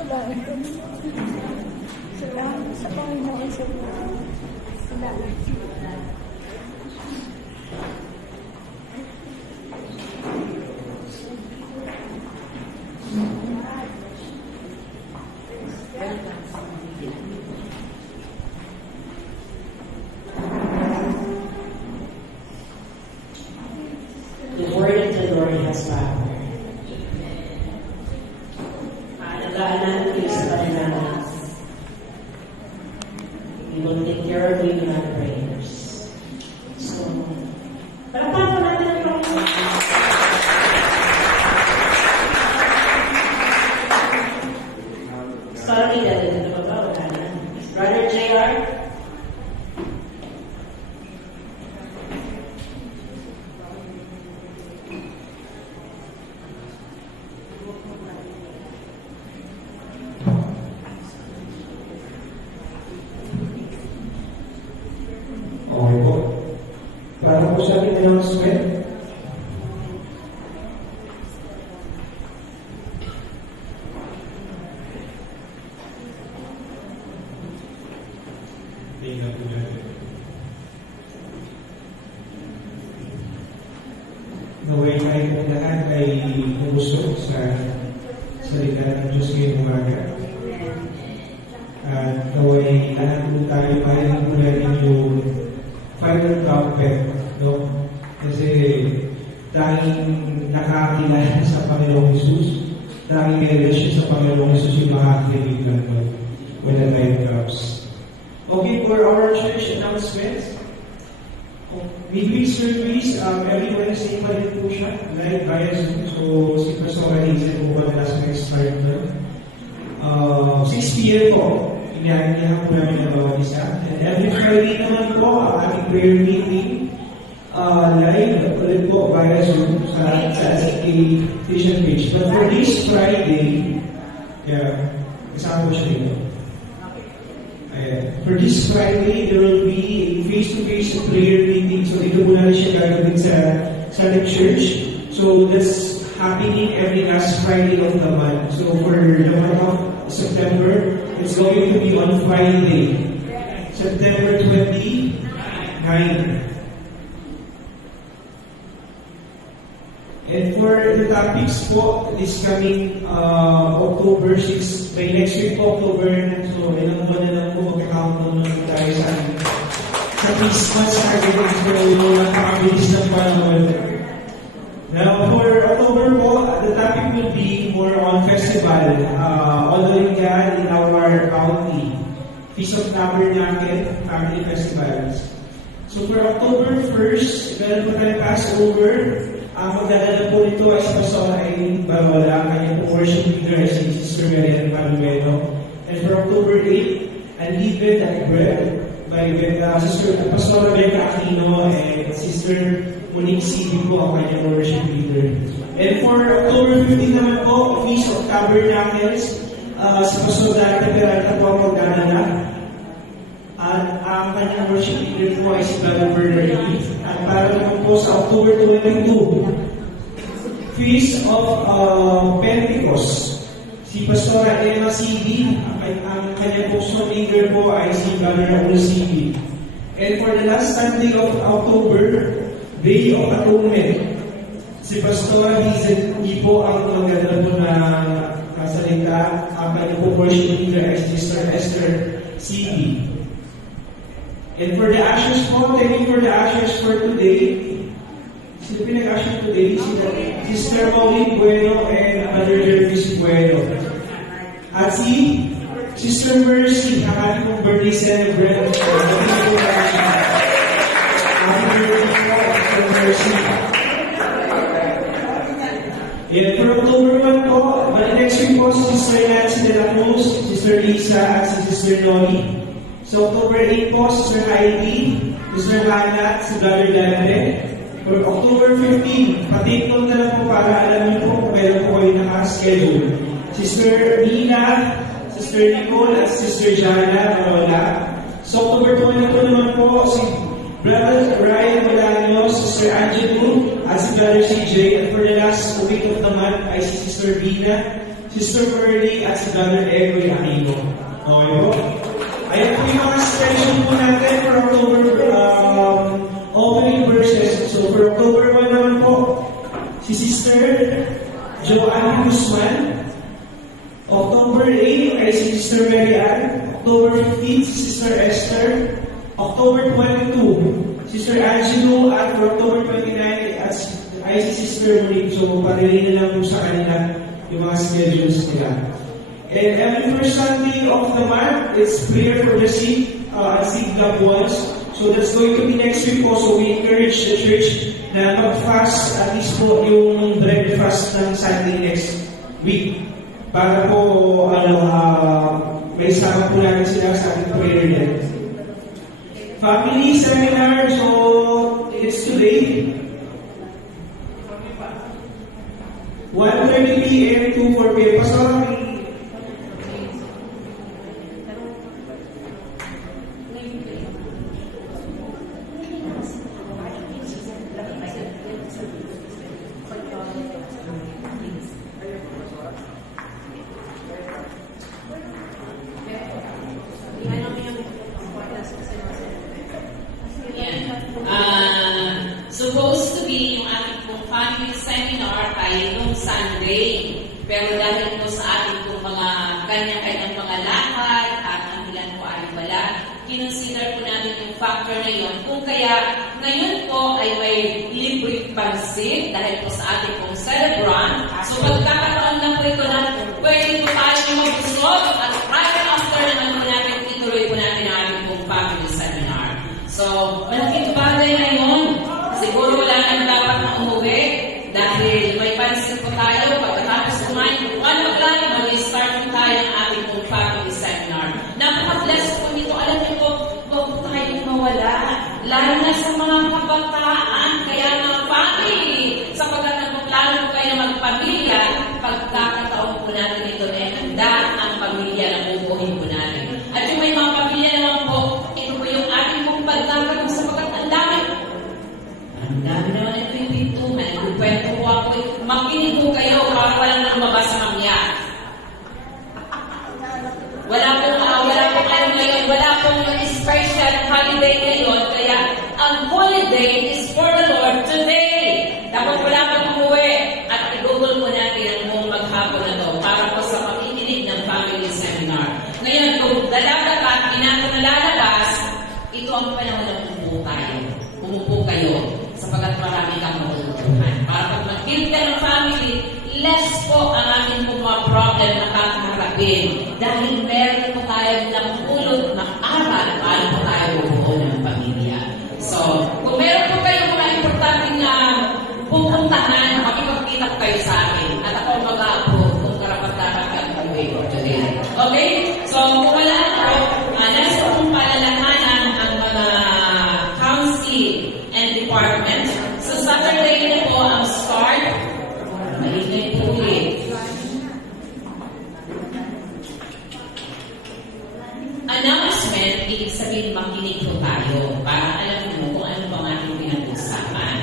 Salamat kami. Salamat sa Panginoon sa buhay. Salamat. The word of the Lord has power. Alagaan natin kayo sa kanilang. We will take care of you in our prayers. So, parapan po natin ang Panginoon. Sorry, dahil ba ba? Wala na. Brother JR? Okay po. Para po sa ating announcement, tingnan po natin. Naway tayo po lahat ay pumusok sa salita ng Diyos ngayong umaga. At naway lahat po tayo pahalang po natin yung final trumpet, no? Kasi tanging nakakilala sa Panginoong Jesus, tanging may relasyon sa Panginoong Jesus yung makakilig lang mo when the time comes. Okay, for our church announcements, midweek service, every Wednesday pa rin po siya, live via Zoom. So, si Pastor Hazel po madalas mag-start na. 6 p.m. po, inaanyahan po namin ang bawat isa. And every Friday naman po, ang ating prayer meeting, live ulit po via Zoom sa SK Vision page. But for this Friday, Kaya, kasama ko siya dito. Ayan. For this Friday, there will be a face-to-face prayer meeting. So, dito po natin siya gagawin sa church. So, that's happening every last Friday of the month. So, for the month of September, it's going to be on Friday, September 29. And for the topics po, this coming October 6, by next week po, October, so ilang buwan na lang po mag-countdown naman tayo sa Christmas again. So, napakabilis ng panahon. Now, for October po, the topic will be more on festival, honoring God in our county, Feast of Tabernacle, Family Festivals. So, for October 1st, meron po tayo Passover. Ang magdadala po nito ay si Pastor Aileen Barola, kanyang po worship leader ay si Sister Marian Palomeno. And for October 8, an event at bread by Sister Pastor Rebecca Aquino and Sister Monique Sibi po ang kanyang worship leader. And for October 15 naman po, Feast of Tabernacles, si Pastor Dante Peralta po ang magdadala. At ang kanyang worship leader po ay si Brother Bernardine. At para naman po sa October 22, Feast of Pentecost. Si Pastora Emma C.B. Ang kanyang pong leader po ay si Brother Raul C.B. And for the last Sunday of October, Day of Atonement, si Pastora Hazel E. po ang magdadala po ng kasalita. Ang kanyang pong worship leader ay si Sister Esther C.B. And for the ashes po, thank you for the ashes for today. Sino pinag-ashes today? Sister Maureen Bueno and Brother Jervis Bueno. At si Sister Mercy, ang ating pong birthday celebrant. Happy birthday po, Sister Mercy. And for October 1 po, next week po si Sister Nancy de la Cruz, Sister Lisa at si Sister Noli. So, October 8 po, Sister Heidi, Sister Hannah, si Brother Dante. For October 15, patake note na lang po para alam niyo po kung meron po kayo naka-schedule. Sister Nina, Sister Nicole, at Sister Jana Marola. So, October 20 po naman po, si Brother Ryan Bolaños, Sister Angelo, at si Brother CJ. And for the last week of the month ay si Sister Bina, Sister Merly, at si Brother Egoy Aquino. Okay po? Ayan po yung mga schedule po natin for October opening verses. So for October 1 naman po, si Sister Joanne Guzman. October 8 ay si Sister Mary Ann. October 15, si Sister Esther. October 22, Sister Angelo. At for October 29 ay si Sister Monique. So parilin na lang po sa kanila yung mga schedules nila. And every first Sunday of the month, it's prayer for the sick and sick loved ones. So that's going to be next week po. So we encourage the church na mag-fast at least po yung breakfast ng Sunday next week. Para po, may sama po natin sila sa ating prayer din. Family seminar, so it's today. 1:30 p.m. to 4 p.m. Pastor, supposed to be yung ating pong family seminar ay nung Sunday. Pero dahil po sa ating pong mga kanya-kanyang mga lakad at ang ilan po ay wala, kinonsider po namin yung factor na yun. Kung kaya ngayon po ay may libre pansit dahil po sa ating pong celebrant. So magkakaroon lang po ito na pwede po tayo mag-usog at right after naman po natin ituloy po natin ang ating pong family seminar. So malaking bagay na yun. Siguro wala nang dapat na umuwi dahil may pansin po tayo pagkatapos kumain. Ano lang, mag-start po tayo ang ating pong family seminar. Napaka-bless po nito. Alam niyo po, huwag po tayong mawala. Lalo na sa mga kabataan, kaya mga family, sapagkat nagpaplano po kayo magpamilya, lumabas mamaya. Wala pong special holiday ngayon, kaya ang holiday is for the Lord today. Dapat wala pang umuwi at i-google mo natin ang buong maghapon na to para po sa pakikinig ng family seminar. Ngayon, kung dalaga ka at hindi natin nalalabas, ito ang panahon na umupo kayo sapagkat marami kang matulungan. Para pag mag-build ka ng family, less po ang ating mga problem na kakaharapin. Dahil meron po tayo ng ulot ng aral para po tayo buo ng pamilya. So, kung meron po kayo mga importante na pupuntahan, makipagkita kayo sa akin at ako mag-a-approve kung karapat-dapat ka ng today. Okay? So, kung wala po, nasa pong palalakanan ang mga council and department. So, Saturday na po ang start. Maligay po ulit. Announcement, ibig sabihin makinig po tayo para alam mo kung ano bang ating pinag-usapan.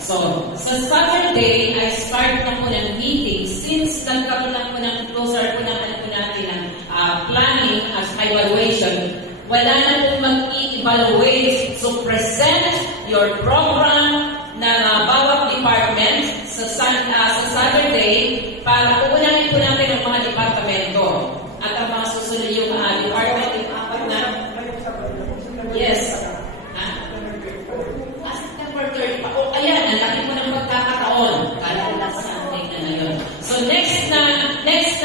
So, sa Saturday, I start na po ng meeting since nagkaroon lang po ng closer po ng ano po natin ng planning as evaluation. Wala na po mag-i-evaluate. So, present your program ng bawat department sa Saturday para uunahin po natin ang mga departamento at ang mga susunod yung department apat na yes September 30 pa ayan, ang laki mo ng pagkakataon kala na Sunday na yun. So next this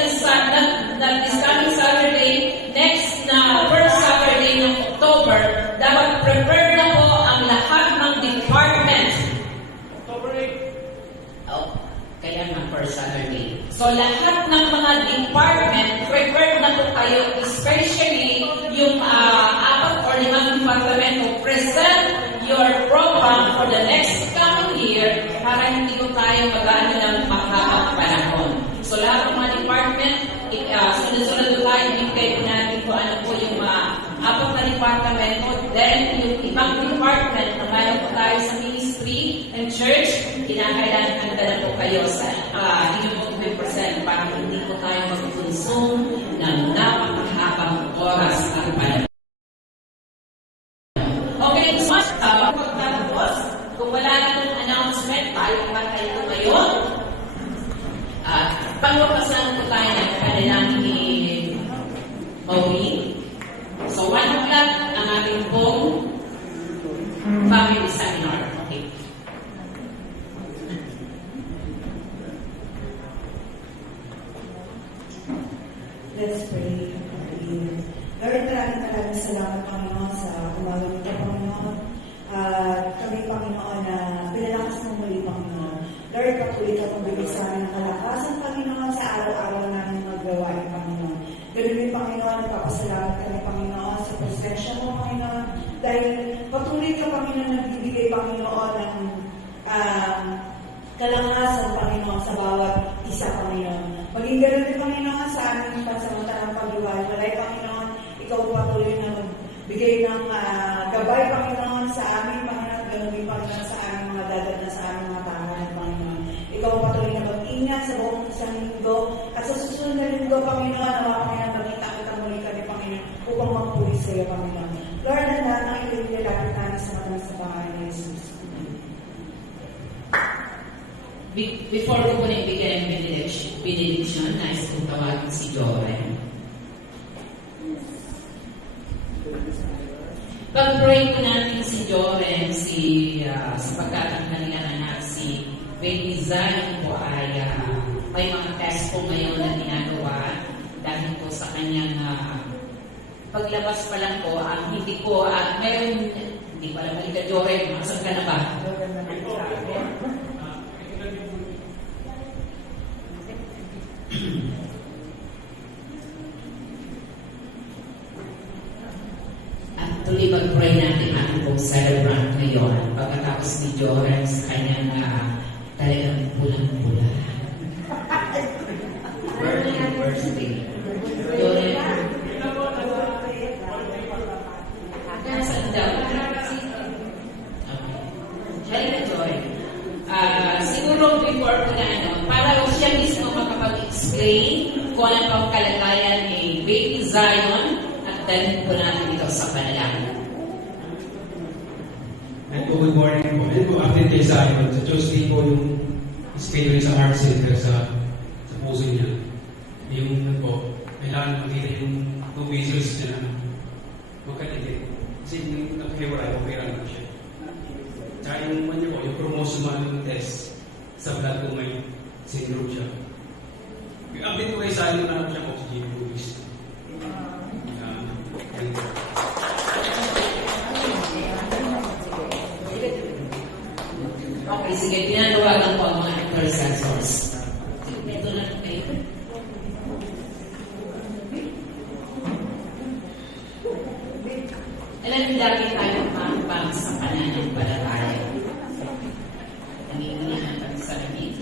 coming Saturday, next na first Saturday ng October, dapat prepare na po ang lahat ng department. Kaya nga first Saturday. So, lahat ng mga department, prepare na po kayo, especially yung 4 or 5 departamento, present your program for the next coming year para hindi ko tayo mag-ano ng mahabang panahon. So, lahat ng mga department, sunod-sunod po tayo, ibigay po natin kung ano po yung 4 na departamento, then yung ibang department na mayroon po tayo sa ministry and church, kinakailangan na po kayo sa inyong 5% para hindi po tayo mag-consume ng napakahabang oras at panahon. Okay, so much. Pagtatapos, kung wala na ng announcement, tayo po ngayon. Pangwapasan po tayo ng kanilang Maureen. So, 1 o'clock ang ating pong family seminar. Okay. Let's pray. Lord, maraming salamat, Panginoon, sa umaga nito, Panginoon. Kami, Panginoon, na pinalakas mo muli, Panginoon. Lord, patuloy ka magbigay sa amin ng kalakasan, Panginoon, sa araw-araw namin maggawain, Panginoon. Ganun din, Panginoon, nagpapasalamat kami, Panginoon, sa presensya mo, Panginoon. Dahil patuloy ka, Panginoon, nagbibigay, Panginoon, ng kalakasan, Panginoon, sa bawat isa, Panginoon. Maging ganun din, Panginoon, sa aming pansamantalang paghiwalay, Panginoon. Ikaw patuloy na magbigay ng gabay, Panginoon, sa amin, Panginoon. Ganun din, Panginoon, sa aming mga dagat na sa aming mga tahanan, Panginoon. Ikaw patuloy na mag-ingat sa buong isang linggo. At sa susunod na linggo, Panginoon, nawa, Panginoon, magkita kita muli kami, Panginoon, upang magpuli sa iyo, Panginoon. Lord, ang lahat ng ito nilapit namin sa matalas sa pangalan ni Jesus. Before ko po na ibigay ang benediction, nais kong tawagin si Joren. Pag-pray po natin si Joren, sapagkat ang kanilang anak, si Baby Zion po ay may mga test po ngayon na ginagawa dahil po sa kanyang paglabas pa lang po, hindi po, meron, hindi pa lang balik ka Joren, masan ka na ba? At tuloy mag-pray natin ang pong celebrant ngayon pagkatapos ni Joren sa kanyang talagang pulang-pula. Birthday. Joren. Nasaan daw? Okay. Joren. Siguro before ko na para siya mismo makapag-explain explain kung ano pang kalagayan ni Baby Zion at dalhin po natin ito sa panalangin. And po, good morning po. And po, update kayo sa akin. Sa Tuesday po yung schedule sa heart center sa puso niya. Yung po, kailangan makita yung 2 visuals niya na magkalitin. Kasi yung naghiwalay, okay lang po siya. Tsaka yung ano po, yung chromosomal test sa blood po may syndrome siya. Yung update ko kayo sa akin na siya oxygen boobies. Okay, sige, pinanawagan po ang mga intercessors. Ito na kayo. Alam niyo, lagi tayo pang sa pananampalataya. Nangingihan ang sarili.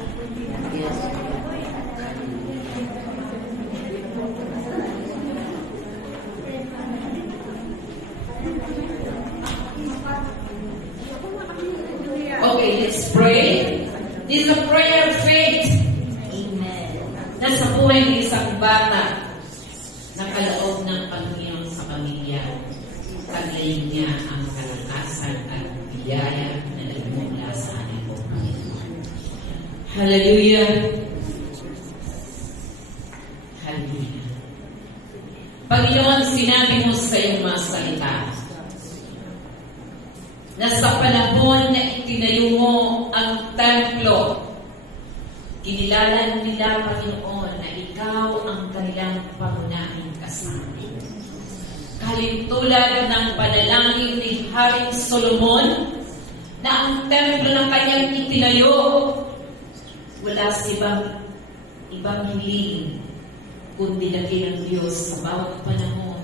Okay, let's pray. This is a prayer of faith. Amen. Nasa buhay ng isang bata, nakalaob ng Panginoon sa pamilya. Taglayin niya ang kalakasan at biyaya na nagmumula sa ating Panginoon. Hallelujah. Hallelujah. Panginoon, sinabi mo sa iyong mga salita na sa panahon na itinayo mo ang templo, kinilala nila, Panginoon, na ikaw ang kanilang pangunahing kasama. Kalintulad ng panalangin ni Haring Solomon na ang templo ng kanyang itinayo, wala sa ibang hiling, kundi lagi ng Diyos sa bawat panahon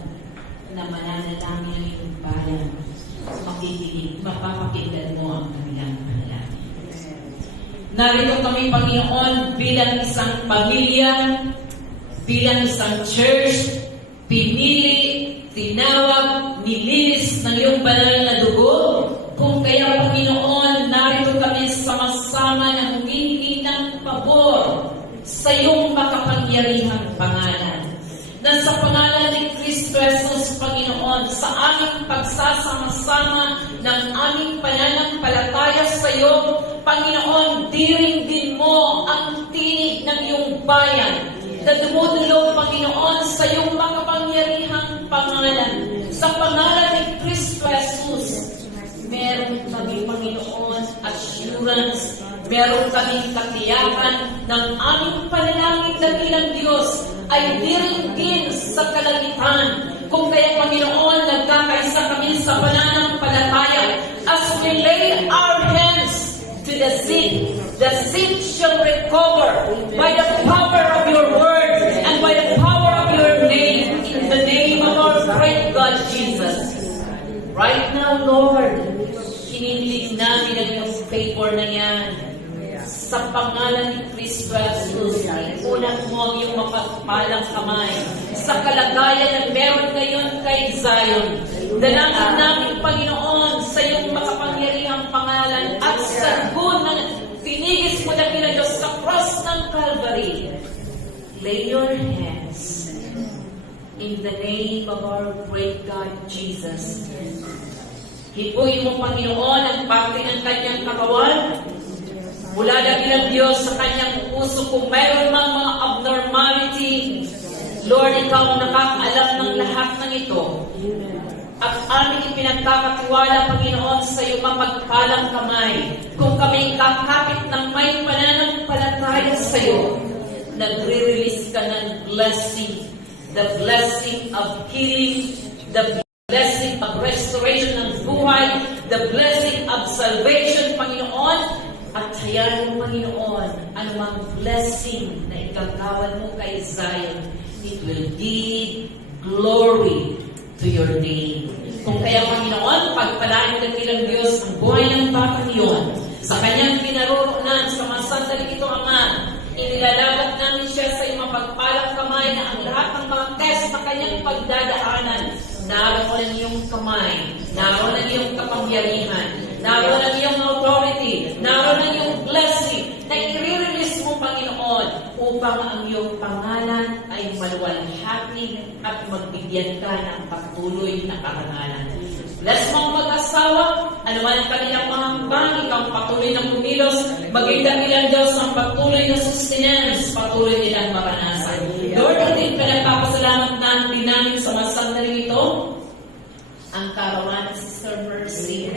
na mananalangin ang iyong bayan. Mapapakinggan mo ang kanilang panalangin. Narito kami, Panginoon, bilang isang pamilya, bilang isang church, pinili, tinawag, nilinis ng iyong banal na dugo. Kung kaya, Panginoon, narito kami sama-sama na humingi ng pabor sa iyong makapangyarihang pangalan. Na sa pangalan ni Kristo Jesus, Panginoon, sa aming pagsasama-sama ng aming pananampalataya sa iyo, Panginoon, diringgin mo ang tinig ng iyong bayan na dumudulog, Panginoon, sa iyong makapangyarihang pangalan. Sa pangalan ni Kristo Jesus, meron kami, Panginoon, assurance, meron kaming katiyakan ng aming panalangin na bilang Diyos ay diringgin sa kalangitan. Kung kaya, Panginoon, nagkakaisa kami sa pananampalataya as we lay our hands to the seed shall recover by the power of your word and by the power of your name, in the name of our great God, Jesus. Right now, Lord, hinihiling namin ang iyong paper na yan. Sa pangalan ni Kristo Jesus, ipunan mo ang iyong mapagpalang kamay sa kalagayan na meron ngayon kay Zion. Dalangin namin, Panginoon, sa iyong makapangyarihang pangalan at sa dugo na pinigis mo na Diyos sa cross ng Calvary. Lay your hands in the name of our great God, Jesus. Hipuin mo, Panginoon, ang parte ng kanyang katawan. Mula na bilang Diyos sa kanyang puso, kung mayroon mang mga abnormality, Lord, ikaw ang nakakaalam ng lahat ng ito. At aming ipinagkakatiwala, Panginoon, sa iyo mapagpalang kamay. Kung kami kakapit ng may pananampalataya sa iyo, nagre-release ka ng blessing, the blessing of healing, the blessing of restoration ng buhay, the blessing of salvation, Panginoon. At hayaan mo, Panginoon, anumang blessing na igagawan mo kay Zion, it will give glory to your name. Kung kaya, Panginoon, pagpalain ng ilang Diyos ang buhay ng batang iyon, sa kanyang pinaroroonan sa mga sandali ito, Ama, inilalabat namin siya sa iyong mapagpalang kamay na ang lahat ng mga test na kanyang pagdadaanan, naroon ang iyong kamay, naroon ang iyong kapangyarihan, naroon ang iyong authority, naroon ang iyong blessing na i-release mo, Panginoon, upang upang ang iyong pangalan ay maluwalhati at magbigyan ka ng patuloy na karangalan. Bless mo ang mag-asawa, ano man ang kanilang mga hambang, ikaw ang patuloy na kumilos, maging dakilang Diyos ng patuloy na sustenance, patuloy nilang maranasan. Lord, hindi ka nagpapasalamat natin namin sa mga sandaling ito, ang karawan ni Sister Mercy.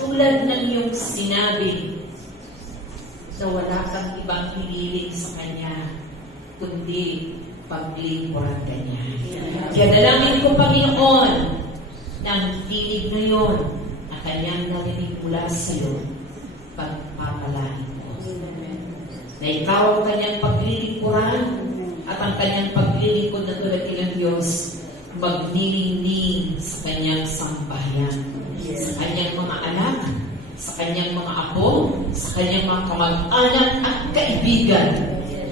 Tulad ng iyong sinabi, na wala kang ibang hiniling sa Kanya, kundi paglingkuran Kanya. Kaya dalangin ko, Panginoon, ng tinig na yun na Kanyang narinig mula sa iyo, pagpapalain mo. Na ikaw ang Kanyang paglilingkuran at ang Kanyang paglilingkod na tulad ng Diyos, magnining sa Kanyang sambahayan, sa Kanyang mga anak, sa Kanyang mga apo, sa Kanyang mga kamag-anak at kaibigan.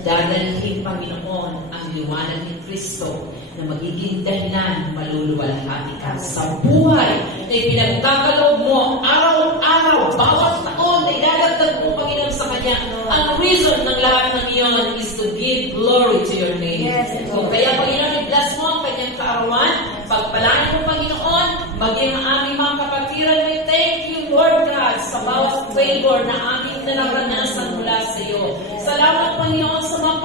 Dadalhin, Panginoon, ang liwanag ni Kristo na magiging dahilan maluluwalhati ka sa buhay na ipinagkakaloob mo araw-araw, bawat taon na ilalagdag mo, Panginoon, sa Kanya. Ang reason ng lahat ng iyon is to give glory to your name. So, kaya, Panginoon, i-bless mo ang Kanyang kaarawan. Pagpalain mo, Panginoon, maging ang aming mga kapatiran. We thank you, Lord God, sa bawat favor na aming naranasan mula sa iyo. Salamat, Panginoon, sa mga